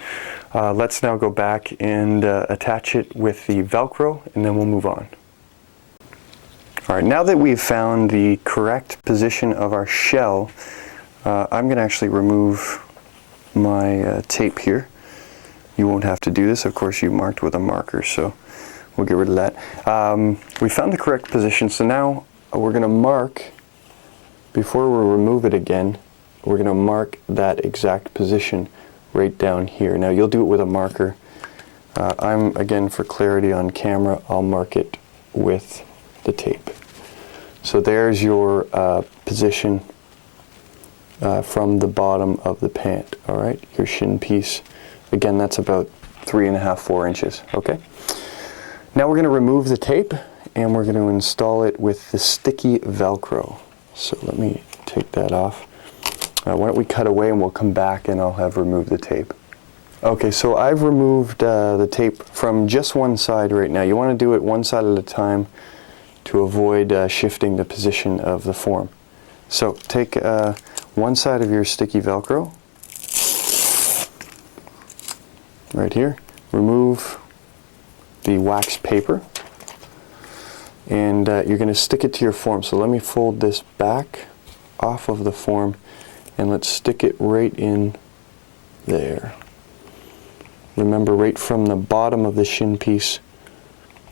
Let's now go back and attach it with the Velcro, and then we'll move on. All right, now that we've found the correct position of our shell, I'm going to actually remove my tape here. You won't have to do this. Of course, you marked with a marker, so we'll get rid of that. We found the correct position, so now we're going to mark, before we remove it again, we're going to mark that exact position right down here. Now, you'll do it with a marker. Again, for clarity on camera, I'll mark it with the tape. So there's your position from the bottom of the pant, all right? Your shin piece. Again, that's about 3.5, 4 inches, okay? Now we're going to remove the tape, and we're going to install it with the sticky Velcro. So let me take that off. Why don't we cut away, and we'll come back, and I'll have removed the tape. Okay, so I've removed the tape from just one side right now. You want to do it one side at a time to avoid shifting the position of the form. So take one side of your sticky Velcro, right here, remove the wax paper, and you're going to stick it to your form. So let me fold this back off of the form, and let's stick it right in there. Remember, right from the bottom of the shin piece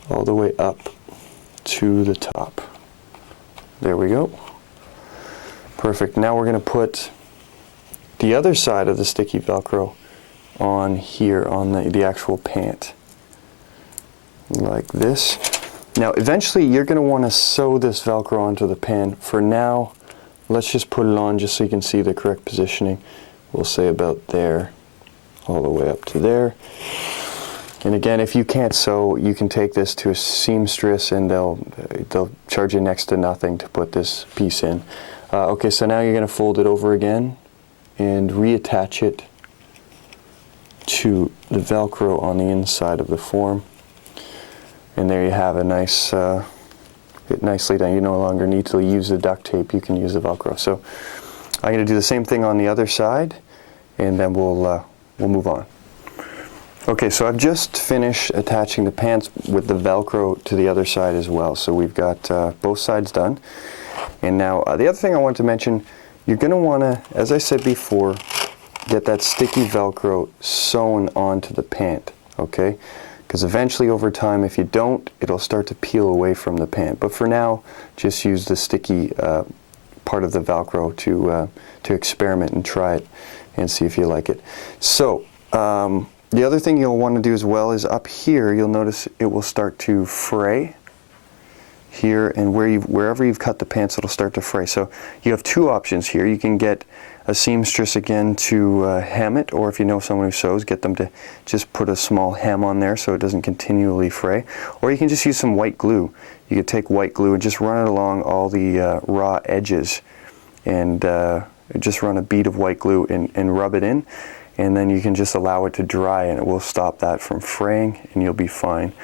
all the way up to the top. There we go. Perfect. Now we're going to put the other side of the sticky Velcro on here, on the actual pant, like this. Now eventually you're going to want to sew this Velcro onto the pant. For now, let's just put it on just so you can see the correct positioning. We'll say about there, all the way up to there. And again, if you can't sew, you can take this to a seamstress, and they'll charge you next to nothing to put this piece in. Okay, so now you're going to fold it over again and reattach it to the Velcro on the inside of the form. And there you have a nice, nicely done. You no longer need to use the duct tape. You can use the Velcro. So I'm going to do the same thing on the other side, and then we'll move on. Okay, so I've just finished attaching the pants with the Velcro to the other side as well. So we've got both sides done. And now the other thing I wanted to mention, you're going to want to, as I said before, get that sticky Velcro sewn onto the pant, okay? Because eventually over time, if you don't, it'll start to peel away from the pant. But for now, just use the sticky part of the Velcro to experiment and try it and see if you like it. So, the other thing you'll want to do as well is up here, you'll notice it will start to fray here, and wherever you've cut the pants, it'll start to fray. So you have two options here. You can get a seamstress again to hem it, or if you know someone who sews, get them to just put a small hem on there so it doesn't continually fray. Or you can just use some white glue. You could take white glue and just run it along all the raw edges, and just run a bead of white glue and rub it in. And then you can just allow it to dry, and it will stop that from fraying, and you'll be fine.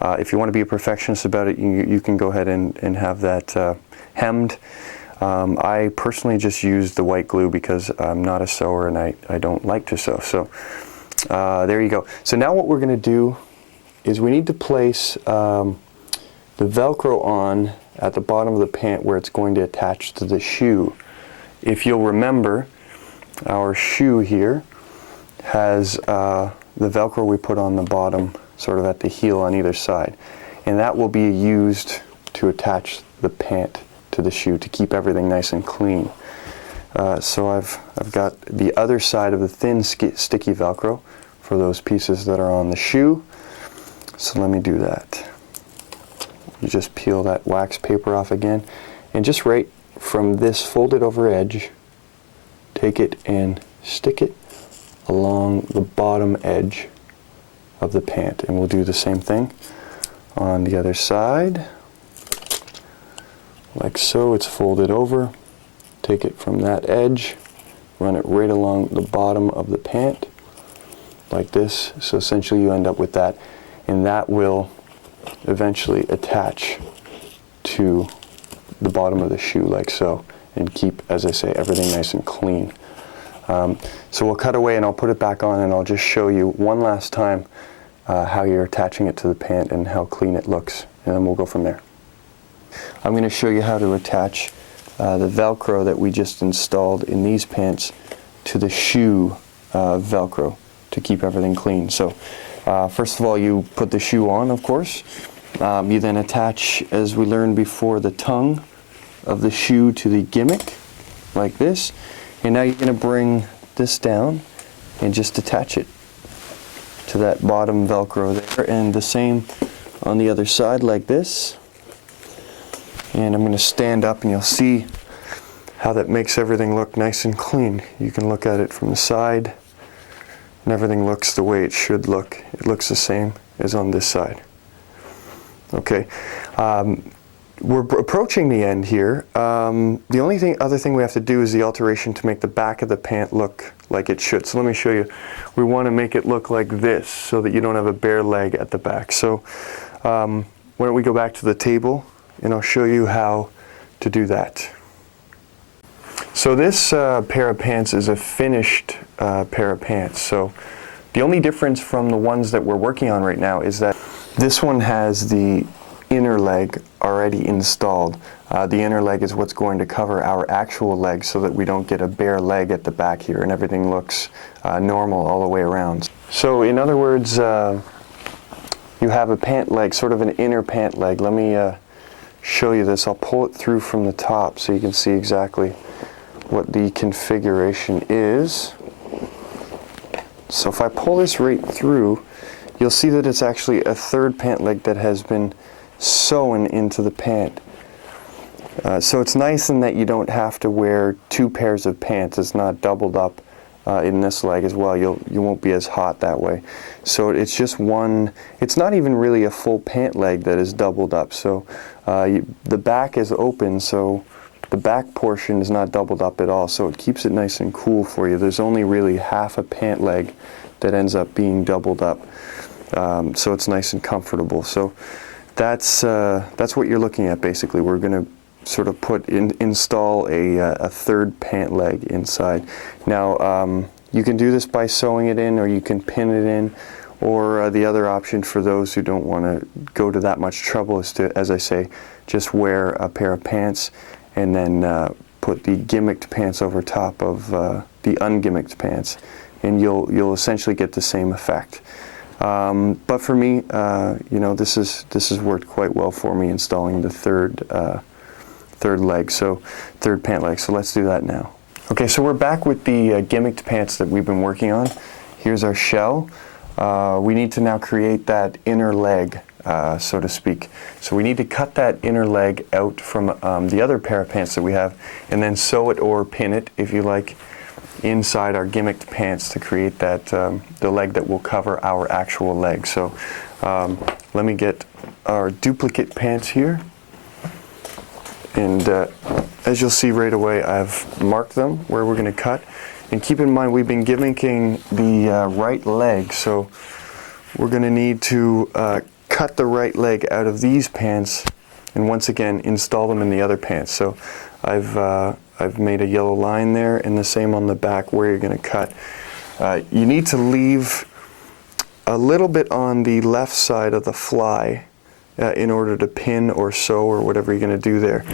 If you want to be a perfectionist about it, you can go ahead and have that hemmed. I personally just use the white glue because I'm not a sewer and I don't like to sew. So there you go. So now what we're going to do is we need to place the Velcro on at the bottom of the pant where it's going to attach to the shoe. If you'll remember, our shoe here has the Velcro we put on the bottom, sort of at the heel on either side, and that will be used to attach the pant to the shoe to keep everything nice and clean. So I've got the other side of the thin sticky Velcro for those pieces that are on the shoe. So let me do that. You just peel that wax paper off again, and just right from this folded over edge, take it and stick it along the bottom edge of the pant, and we'll do the same thing on the other side, like so. It's folded over, take it from that edge, run it right along the bottom of the pant like this. So essentially you end up with that, and that will eventually attach to the bottom of the shoe like so, and keep, as I say, everything nice and clean. So we'll cut away and I'll put it back on, and I'll just show you one last time how you're attaching it to the pant and how clean it looks, and then we'll go from there. I'm going to show you how to attach the Velcro that we just installed in these pants to the shoe Velcro to keep everything clean. So first of all, you put the shoe on, of course. You then attach, as we learned before, the tongue of the shoe to the gimmick like this. And now you're going to bring this down and just attach it to that bottom Velcro there, and the same on the other side like this. And I'm going to stand up and you'll see how that makes everything look nice and clean. You can look at it from the side and everything looks the way it should look. It looks the same as on this side. Okay. We're approaching the end here. The only other thing we have to do is the alteration to make the back of the pant look like it should. So let me show you. We want to make it look like this so that you don't have a bare leg at the back. So why don't we go back to the table and I'll show you how to do that. So this pair of pants is a finished pair of pants. So the only difference from the ones that we're working on right now is that this one has the inner leg already installed. The inner leg is what's going to cover our actual leg so that we don't get a bare leg at the back here and everything looks normal all the way around. So in other words, you have a pant leg, sort of an inner pant leg. Let me show you this. I'll pull it through from the top so you can see exactly what the configuration is. So if I pull this right through, you'll see that it's actually a third pant leg that has been sewn into the pant. So it's nice in that you don't have to wear two pairs of pants. It's not doubled up in this leg as well. You won't be as hot that way. So it's just one, it's not even really a full pant leg that is doubled up. So the back is open, so the back portion is not doubled up at all. So it keeps it nice and cool for you. There's only really half a pant leg that ends up being doubled up. So it's nice and comfortable. So that's what you're looking at basically. We're going to sort of install a third pant leg inside. Now you can do this by sewing it in, or you can pin it in, Or the other option for those who don't want to go to that much trouble is to, as I say, just wear a pair of pants and then put the gimmicked pants over top of the ungimmicked pants, and you'll essentially get the same effect. But for me, you know, this has worked quite well for me installing the third pant leg. So let's do that now. Okay, so we're back with the gimmicked pants that we've been working on. Here's our shell. We need to now create that inner leg, so to speak. So we need to cut that inner leg out from the other pair of pants that we have, and then sew it or pin it, if you like, inside our gimmicked pants to create that the leg that will cover our actual leg. So let me get our duplicate pants here, and as you'll see right away, I've marked them where we're going to cut. And keep in mind, we've been gimmicking the right leg, so we're going to need to cut the right leg out of these pants, and once again install them in the other pants. So I've made a yellow line there, and the same on the back where you're going to cut. You need to leave a little bit on the left side of the fly in order to pin or sew or whatever you're going to do there.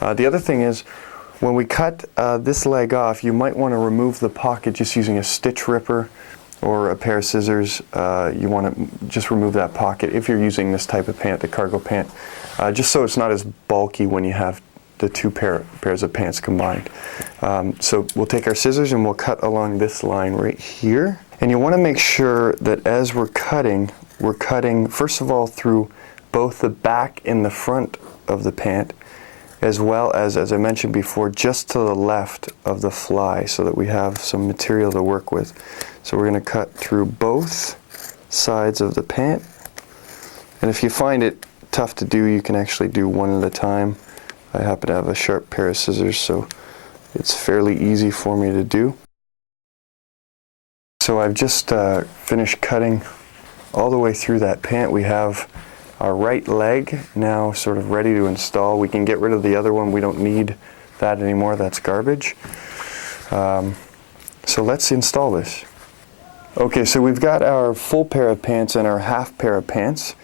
The other thing is, when we cut this leg off, you might want to remove the pocket just using a stitch ripper or a pair of scissors. You want to just remove that pocket if you're using this type of pant, the cargo pant, just so it's not as bulky when you have the two pairs of pants combined. So we'll take our scissors and we'll cut along this line right here. And you want to make sure that as we're cutting first of all through both the back and the front of the pant, as well as I mentioned before, just to the left of the fly, so that we have some material to work with. So we're going to cut through both sides of the pant. And if you find it tough to do, you can actually do one at a time. I happen to have a sharp pair of scissors, so it's fairly easy for me to do. So I've just finished cutting all the way through that pant. We have our right leg now sort of ready to install. We can get rid of the other one. We don't need that anymore. That's garbage. So let's install this. Okay, so we've got our full pair of pants and our half pair of pants.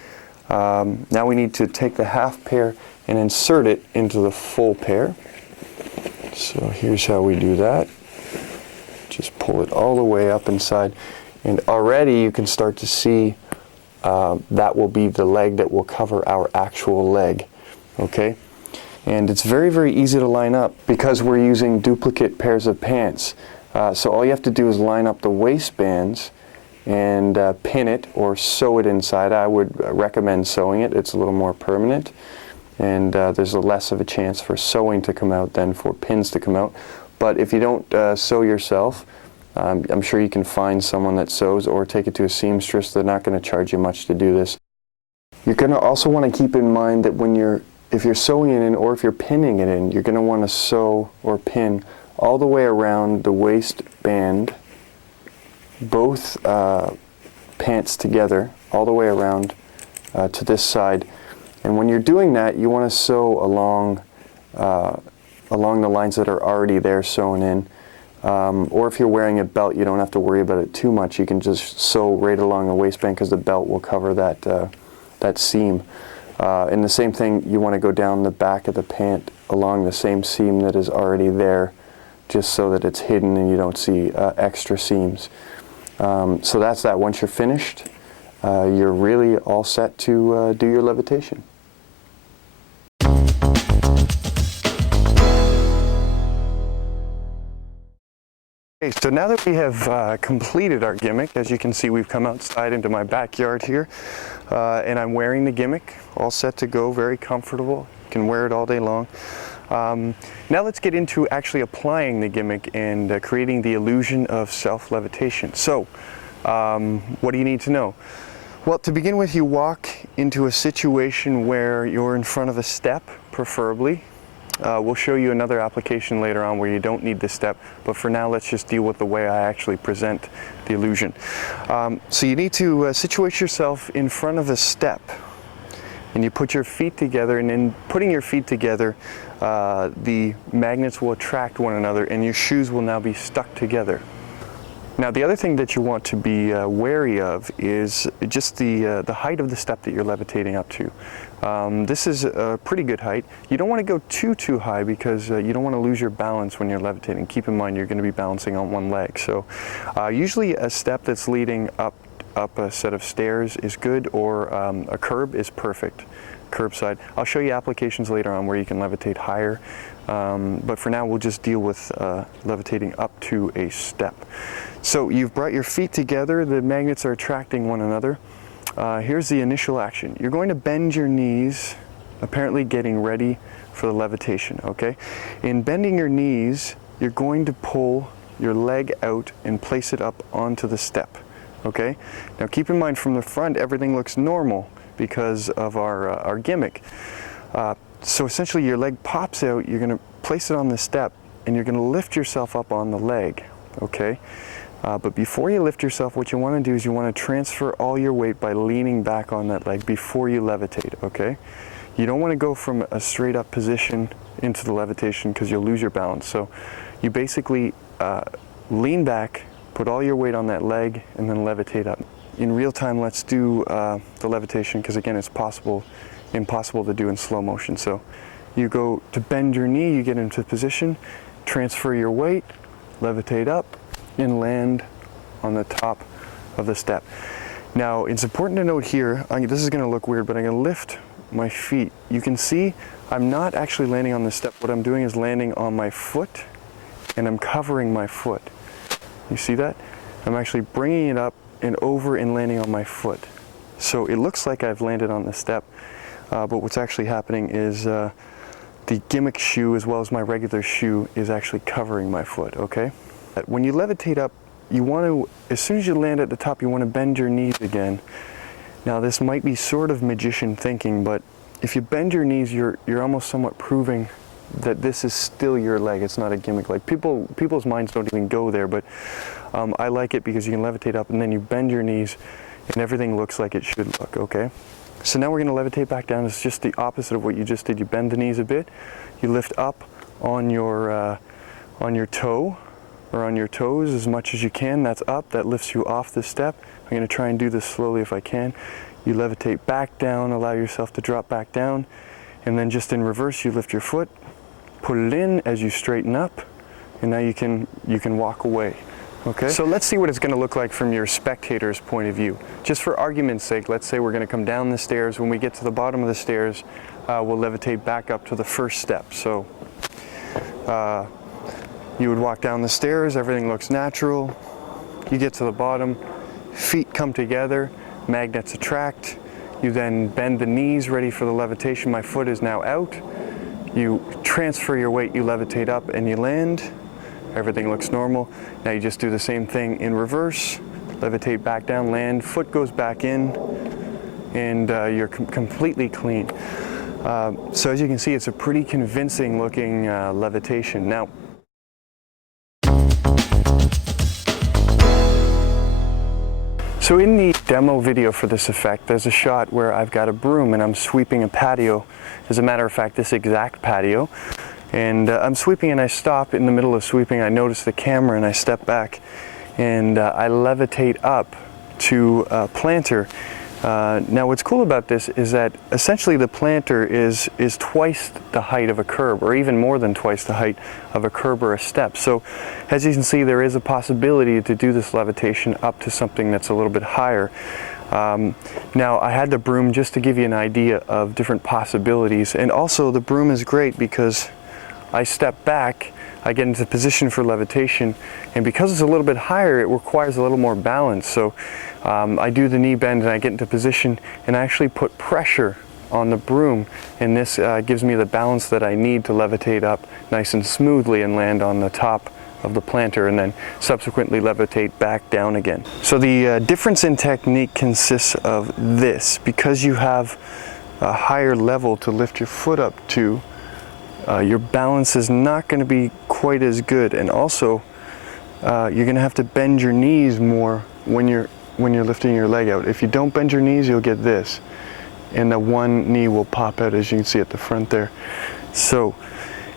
Now we need to take the half pair and insert it into the full pair. So here's how we do that. Just pull it all the way up inside, and already you can start to see that will be the leg that will cover our actual leg. Okay? And it's very, very easy to line up because we're using duplicate pairs of pants. So all you have to do is line up the waistbands and pin it or sew it inside. I would recommend sewing it. It's a little more permanent, and there's less of a chance for sewing to come out than for pins to come out. But if you don't sew yourself, I'm sure you can find someone that sews, or take it to a seamstress. They're not going to charge you much to do this. You're going to also want to keep in mind that if you're sewing it in or if you're pinning it in, you're going to want to sew or pin all the way around the waistband, both pants together, all the way around to this side. And when you're doing that, you want to sew along the lines that are already there sewn in. Or if you're wearing a belt, you don't have to worry about it too much. You can just sew right along the waistband because the belt will cover that seam. And the same thing, you want to go down the back of the pant along the same seam that is already there, just so that it's hidden and you don't see extra seams. So that's that. Once you're finished, you're really all set to do your levitation. Okay, so now that we have completed our gimmick, as you can see, we've come outside into my backyard here, and I'm wearing the gimmick, all set to go, very comfortable. You can wear it all day long. Now let's get into actually applying the gimmick and creating the illusion of self-levitation. So, what do you need to know? Well, to begin with, you walk into a situation where you're in front of a step, preferably. We'll show you another application later on where you don't need this step, but for now let's just deal with the way I actually present the illusion. So you need to situate yourself in front of a step, and you put your feet together, and in putting your feet together, the magnets will attract one another and your shoes will now be stuck together. Now the other thing that you want to be wary of is just the height of the step that you're levitating up to. This is a pretty good height. You don't want to go too high because you don't want to lose your balance when you're levitating. Keep in mind you're going to be balancing on one leg. So usually a step that's leading up a set of stairs is good, or a curb is perfect. Curbside. I'll show you applications later on where you can levitate higher, but for now we'll just deal with levitating up to a step. So you've brought your feet together, the magnets are attracting one another. Here's the initial action. You're going to bend your knees, apparently getting ready for the levitation, okay? In bending your knees, you're going to pull your leg out and place it up onto the step, okay? Now keep in mind from the front everything looks normal because of our gimmick. So essentially your leg pops out, you're going to place it on the step, and you're going to lift yourself up on the leg, okay? But before you lift yourself, what you want to do is you want to transfer all your weight by leaning back on that leg before you levitate, okay? You don't want to go from a straight up position into the levitation because you'll lose your balance. So you basically lean back, put all your weight on that leg, and then levitate up. In real time, let's do the levitation, because again, it's impossible to do in slow motion. So you go to bend your knee, you get into position, transfer your weight, levitate up, and land on the top of the step. Now, it's important to note here, this is going to look weird, but I'm going to lift my feet. You can see I'm not actually landing on the step. What I'm doing is landing on my foot, and I'm covering my foot. You see that? I'm actually bringing it up and over and landing on my foot. So it looks like I've landed on the step, but what's actually happening is the gimmick shoe as well as my regular shoe is actually covering my foot, okay? When you levitate up, you want to, as soon as you land at the top, you want to bend your knees again. Now this might be sort of magician thinking, but if you bend your knees, you're almost somewhat proving that this is still your leg, it's not a gimmick. Like people's minds don't even go there, but I like it because you can levitate up and then you bend your knees and everything looks like it should look, okay? So now we're going to levitate back down. It's just the opposite of what you just did. You bend the knees a bit, you lift up on your toe or on your toes as much as you can. That's up, that lifts you off the step. I'm going to try and do this slowly if I can. You levitate back down, allow yourself to drop back down, and then just in reverse you lift your foot, put it in as you straighten up, and now you can walk away. Okay, so let's see what it's going to look like from your spectator's point of view. Just for argument's sake, let's say we're going to come down the stairs. When we get to the bottom of the stairs, we'll levitate back up to the first step. So you would walk down the stairs, everything looks natural. You get to the bottom, feet come together, magnets attract. You then bend the knees, ready for the levitation. My foot is now out. You transfer your weight, you levitate up, and you land. Everything looks normal. Now you just do the same thing in reverse. Levitate back down, land, foot goes back in, and you're completely clean. So as you can see, it's a pretty convincing looking levitation. Now, so in the demo video for this effect, there's a shot where I've got a broom and I'm sweeping a patio. As a matter of fact, this exact patio. And I'm sweeping and I stop in the middle of sweeping. I notice the camera and I step back and I levitate up to a planter. Now what's cool about this is that essentially the planter is twice the height of a curb, or even more than twice the height of a curb or a step. So as you can see, there is a possibility to do this levitation up to something that's a little bit higher. Now I had the broom just to give you an idea of different possibilities, and also the broom is great because I step back, I get into position for levitation, and because it's a little bit higher, it requires a little more balance. So I do the knee bend and I get into position and I actually put pressure on the broom, and this gives me the balance that I need to levitate up nice and smoothly and land on the top of the planter and then subsequently levitate back down again. So the difference in technique consists of this. Because you have a higher level to lift your foot up to, your balance is not going to be quite as good, and also you're going to have to bend your knees more when you're lifting your leg out. If you don't bend your knees, you'll get this, and the one knee will pop out, as you can see at the front there. So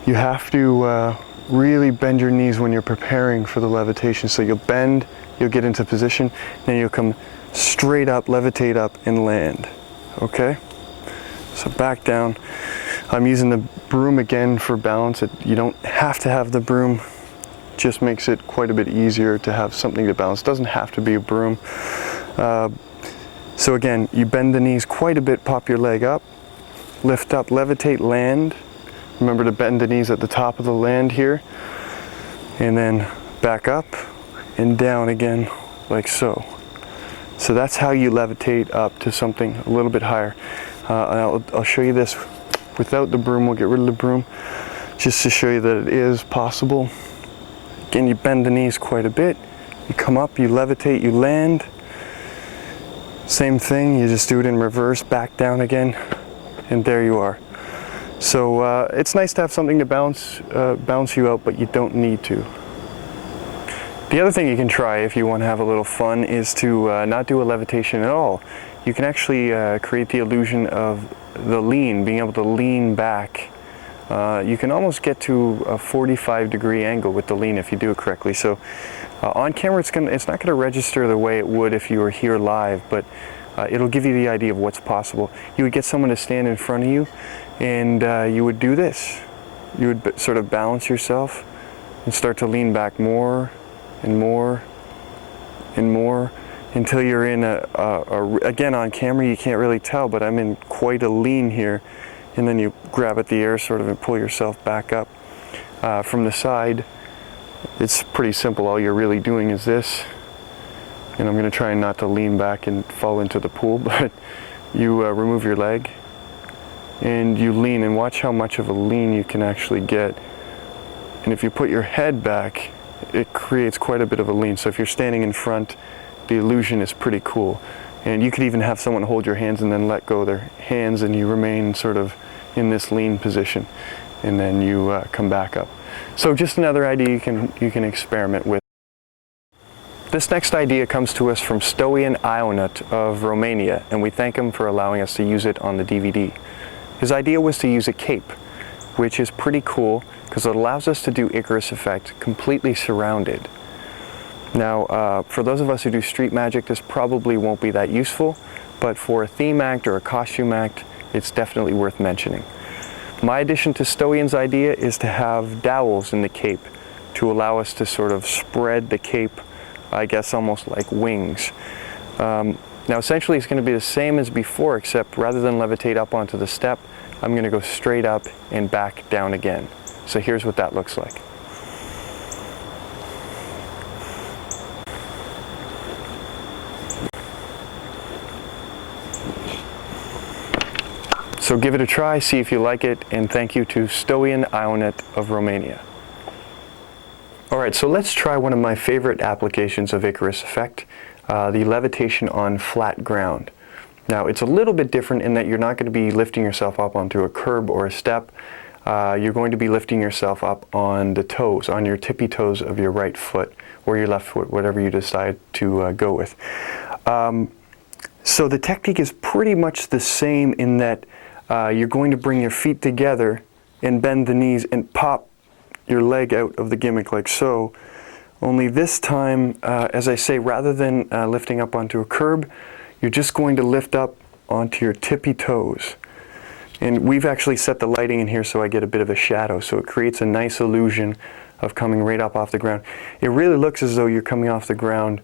you have to really bend your knees when you're preparing for the levitation. So you'll bend you'll get into position, then you'll come straight up, levitate up, and land. Okay? So back down. I'm using the broom again for balance. You don't have to have the broom. Just makes it quite a bit easier to have something to balance. It doesn't have to be a broom. So again, you bend the knees quite a bit, pop your leg up, lift up, levitate, land. Remember to bend the knees at the top of the land here. And then back up and down again, like so. So that's how you levitate up to something a little bit higher. I'll show you this without the broom. We'll get rid of the broom just to show you that it is possible. Again, you bend the knees quite a bit. You come up, you levitate, you land. Same thing, you just do it in reverse, back down again, and there you are. So it's nice to have something to bounce you out, but you don't need to. The other thing you can try if you want to have a little fun is to not do a levitation at all. You can actually create the illusion of the lean, being able to lean back. You can almost get to a 45-degree angle with the lean if you do it correctly. So on camera it's not going to register the way it would if you were here live, but it'll give you the idea of what's possible. You would get someone to stand in front of you and you would do this. You would sort of balance yourself and start to lean back more and more and more until you're in again on camera you can't really tell, but I'm in quite a lean here, and then you grab at the air sort of and pull yourself back up. From the side it's pretty simple. All you're really doing is this, and I'm going to try not to lean back and fall into the pool, but you remove your leg and you lean, and watch how much of a lean you can actually get. And if you put your head back, it creates quite a bit of a lean. So if you're standing in front, the illusion is pretty cool. And you could even have someone hold your hands and then let go of their hands, and you remain sort of in this lean position, and then you come back up. So just another idea you can experiment with. This next idea comes to us from Stoian Ionut of Romania, and we thank him for allowing us to use it on the DVD. His idea was to use a cape, which is pretty cool because it allows us to do Icarus effect completely surrounded. Now, for those of us who do street magic, this probably won't be that useful, but for a theme act or a costume act, it's definitely worth mentioning. My addition to Stoian's idea is to have dowels in the cape to allow us to sort of spread the cape, I guess almost like wings. Now essentially it's going to be the same as before, except rather than levitate up onto the step, I'm going to go straight up and back down again. So here's what that looks like. So give it a try, see if you like it, and thank you to Stoian Ionut of Romania. Alright, so let's try one of my favorite applications of Icarus effect, the levitation on flat ground. Now it's a little bit different in that you're not going to be lifting yourself up onto a curb or a step. You're going to be lifting yourself up on the toes, on your tippy toes of your right foot or your left foot, whatever you decide to go with. So the technique is pretty much the same in that you're going to bring your feet together and bend the knees and pop your leg out of the gimmick like so. Only this time, as I say, rather than lifting up onto a curb, you're just going to lift up onto your tippy toes. And we've actually set the lighting in here so I get a bit of a shadow, so it creates a nice illusion of coming right up off the ground. It really looks as though you're coming off the ground,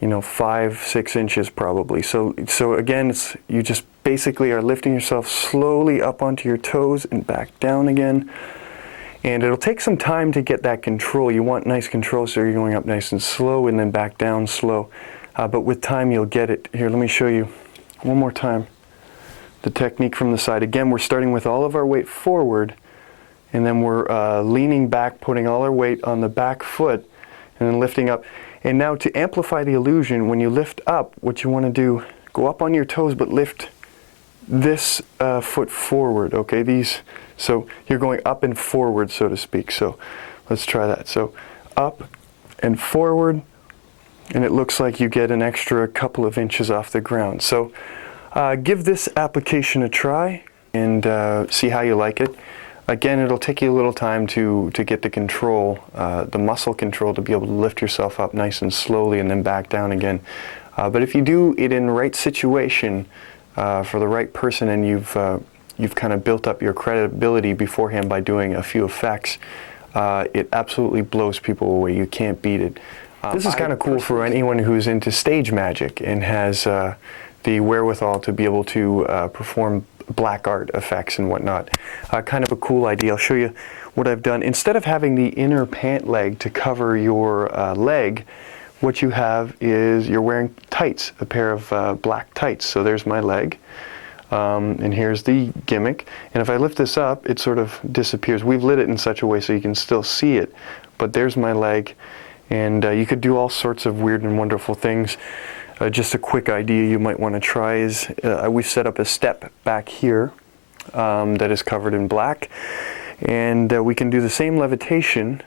you know, 5-6 inches probably. So again, you just basically are lifting yourself slowly up onto your toes and back down again. And it'll take some time to get that control. You want nice control, so you're going up nice and slow and then back down slow. But with time you'll get it. Here, let me show you one more time the technique from the side. Again, we're starting with all of our weight forward, and then we're leaning back, putting all our weight on the back foot, and then lifting up. And now to amplify the illusion, when you lift up, what you want to do, go up on your toes, but lift this foot forward, okay? So you're going up and forward, so to speak. So let's try that. So up and forward, and it looks like you get an extra couple of inches off the ground. So give this application a try and see how you like it. Again, it'll take you a little time to get the control, the muscle control, to be able to lift yourself up nice and slowly and then back down again. But if you do it in the right situation, for the right person, and you've kind of built up your credibility beforehand by doing a few effects, it absolutely blows people away. You can't beat it. This is kind of cool for anyone who's into stage magic and has the wherewithal to be able to perform black art effects and whatnot. Kind of a cool idea. I'll show you what I've done. Instead of having the inner pant leg to cover your leg, what you have is you're wearing tights, a pair of black tights. So there's my leg, and here's the gimmick. And if I lift this up, it sort of disappears. We've lit it in such a way so you can still see it, but there's my leg. And you could do all sorts of weird and wonderful things. Just a quick idea you might want to try is we've set up a step back here that is covered in black, and we can do the same levitation,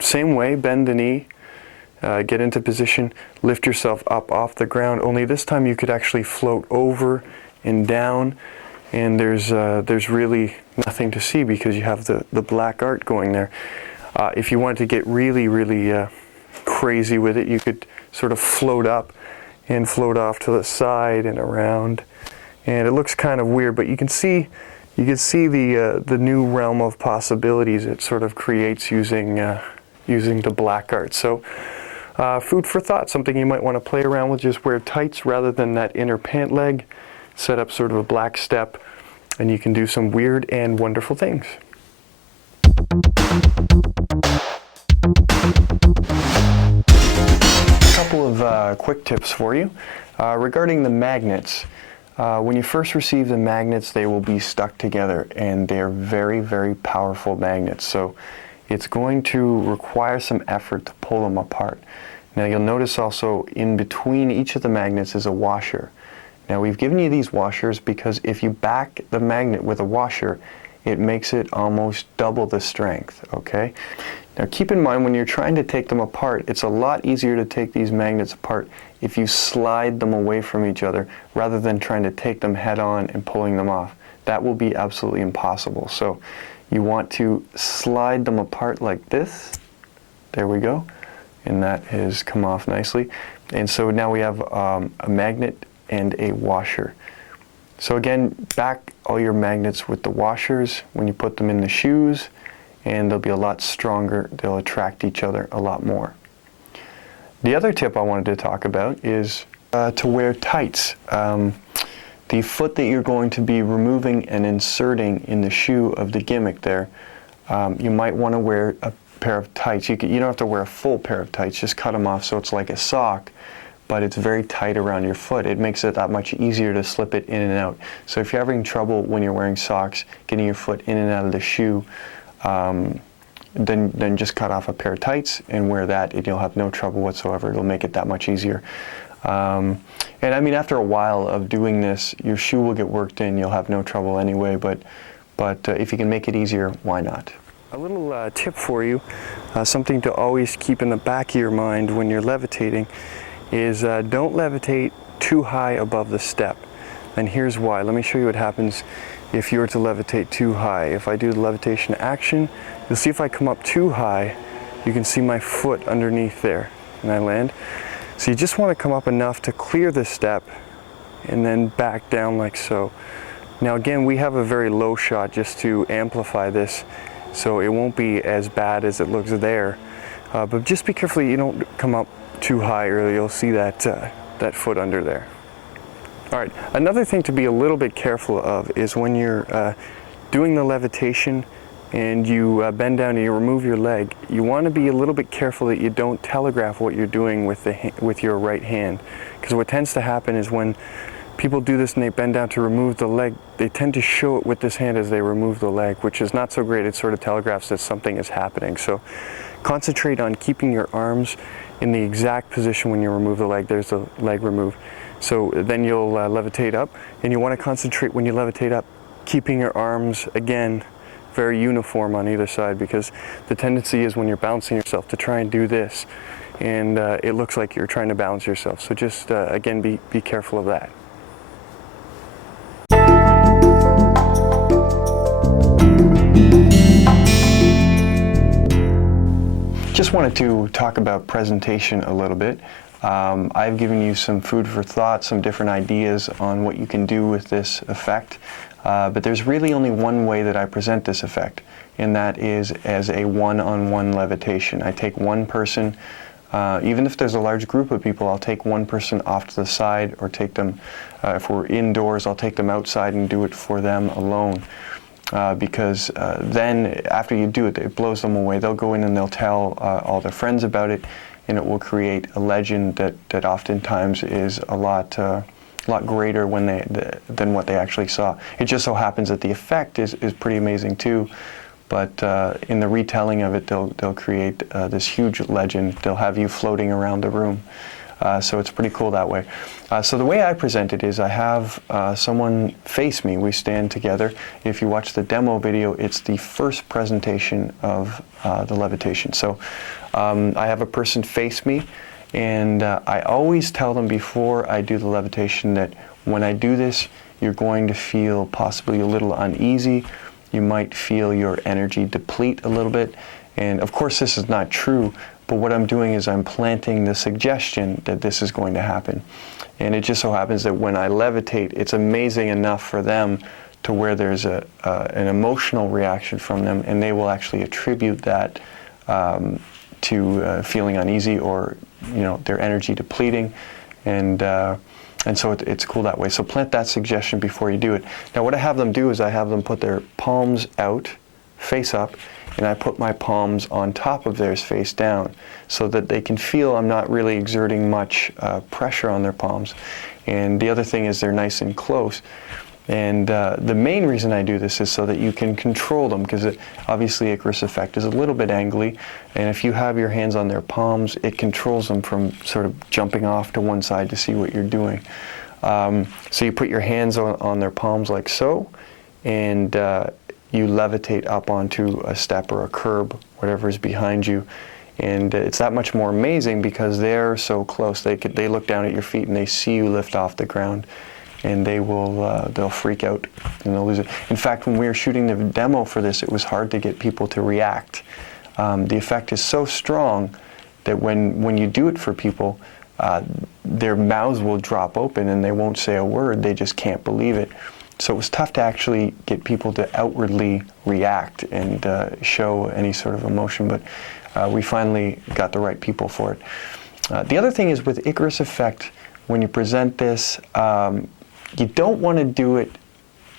same way, bend the knee, get into position, lift yourself up off the ground, only this time you could actually float over and down, and there's really nothing to see because you have the black art going there. If you wanted to get really crazy with it, you could sort of float up and float off to the side and around, and it looks kind of weird, but you can see the new realm of possibilities it sort of creates using the black art. So food for thought, something you might want to play around with. Just wear tights rather than that inner pant leg, set up sort of a black step, and you can do some weird and wonderful things. Couple of quick tips for you regarding the magnets. When you first receive the magnets, they will be stuck together, and they're very powerful magnets, so it's going to require some effort to pull them apart. Now you'll notice also in between each of the magnets is a washer. Now we've given you these washers because if you back the magnet with a washer, it makes it almost double the strength, okay? Now keep in mind when you're trying to take them apart, it's a lot easier to take these magnets apart if you slide them away from each other rather than trying to take them head on and pulling them off. That will be absolutely impossible. So you want to slide them apart like this. There we go. And that has come off nicely. And so now we have a magnet and a washer. So again, back all your magnets with the washers when you put them in the shoes, and they'll be a lot stronger. They'll attract each other a lot more. The other tip I wanted to talk about is to wear tights. The foot that you're going to be removing and inserting in the shoe of the gimmick there, you might want to wear a pair of tights. You don't have to wear a full pair of tights, just cut them off so it's like a sock, but it's very tight around your foot. It makes it that much easier to slip it in and out. So if you're having trouble when you're wearing socks, getting your foot in and out of the shoe, then just cut off a pair of tights and wear that, and you'll have no trouble whatsoever. It'll make it that much easier. And I mean, after a while of doing this, your shoe will get worked in. You'll have no trouble anyway, but if you can make it easier, why not? A little tip for you, something to always keep in the back of your mind when you're levitating, is don't levitate too high above the step. And here's why. Let me show you what happens if you were to levitate too high. If I do the levitation action, you'll see if I come up too high, you can see my foot underneath there, and I land. So you just want to come up enough to clear the step and then back down like so. Now again, we have a very low shot just to amplify this, so it won't be as bad as it looks there. But just be careful you don't come up too high, or you'll see that, that foot under there. All right, another thing to be a little bit careful of is when you're doing the levitation and you bend down and you remove your leg, you want to be a little bit careful that you don't telegraph what you're doing with your right hand. Because what tends to happen is when people do this and they bend down to remove the leg, they tend to show it with this hand as they remove the leg, which is not so great. It sort of telegraphs that something is happening. So concentrate on keeping your arms in the exact position when you remove the leg. There's the leg removed. So then you'll levitate up, and you want to concentrate when you levitate up, keeping your arms, again, very uniform on either side, because the tendency is when you're balancing yourself to try and do this, and it looks like you're trying to balance yourself. So just, again, be careful of that. Just wanted to talk about presentation a little bit. I've given you some food for thought, some different ideas on what you can do with this effect, but there's really only one way that I present this effect, and that is as a one-on-one levitation. I take one person, even if there's a large group of people, I'll take one person off to the side, or take them, if we're indoors, I'll take them outside and do it for them alone. Because then after you do it, it blows them away. They'll go in and they'll tell all their friends about it, and it will create a legend that oftentimes is a lot greater when than what they actually saw. It just so happens that the effect is pretty amazing too, but in the retelling of it, they'll create this huge legend. They'll have you floating around the room. So it's pretty cool that way. So the way I present it is I have someone face me. We stand together. If you watch the demo video, it's the first presentation of the levitation. So I have a person face me, and I always tell them before I do the levitation that when I do this, you're going to feel possibly a little uneasy. You might feel your energy deplete a little bit. And of course, this is not true. But what I'm doing is I'm planting the suggestion that this is going to happen. And it just so happens that when I levitate, it's amazing enough for them to where there's an emotional reaction from them, and they will actually attribute that to feeling uneasy, or their energy depleting, and so it's cool that way. So plant that suggestion before you do it. Now what I have them do is I have them put their palms out, face up, and I put my palms on top of theirs face down, so that they can feel I'm not really exerting much pressure on their palms. And the other thing is they're nice and close. And the main reason I do this is so that you can control them, because obviously Icarus effect is a little bit angly, and if you have your hands on their palms, it controls them from sort of jumping off to one side to see what you're doing. So you put your hands on their palms like so, and you levitate up onto a step or a curb, whatever is behind you. And it's that much more amazing because they're so close. They look down at your feet and they see you lift off the ground, and they'll freak out and they'll lose it. In fact, when we were shooting the demo for this, it was hard to get people to react. The effect is so strong that when you do it for people, their mouths will drop open and they won't say a word. They just can't believe it. So it was tough to actually get people to outwardly react and show any sort of emotion, but we finally got the right people for it. The other thing is with Icarus effect, when you present this, you don't want to do it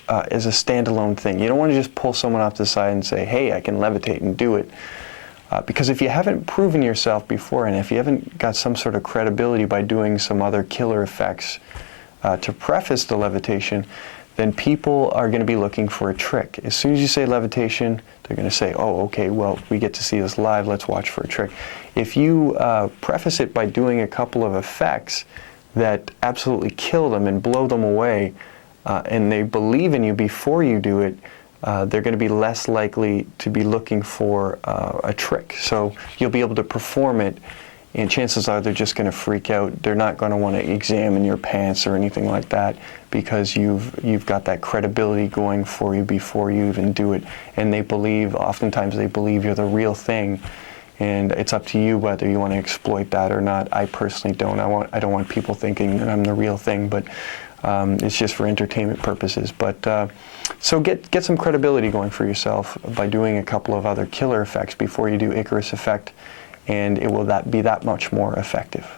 as a standalone thing. You don't want to just pull someone off the side and say, hey, I can levitate and do it. Because if you haven't proven yourself before, and if you haven't got some sort of credibility by doing some other killer effects to preface the levitation, then people are going to be looking for a trick. As soon as you say levitation, they're going to say, oh, okay, well, we get to see this live, let's watch for a trick. If you preface it by doing a couple of effects that absolutely kill them and blow them away, and they believe in you before you do it, they're going to be less likely to be looking for a trick. So you'll be able to perform it, and chances are they're just going to freak out. They're not going to want to examine your pants or anything like that, because you've got that credibility going for you before you even do it. And they believe, oftentimes they believe you're the real thing, and it's up to you whether you want to exploit that or not. I personally don't. I don't want people thinking that I'm the real thing, but it's just for entertainment purposes. But so get some credibility going for yourself by doing a couple of other killer effects before you do Icarus effect, and it will be that much more effective.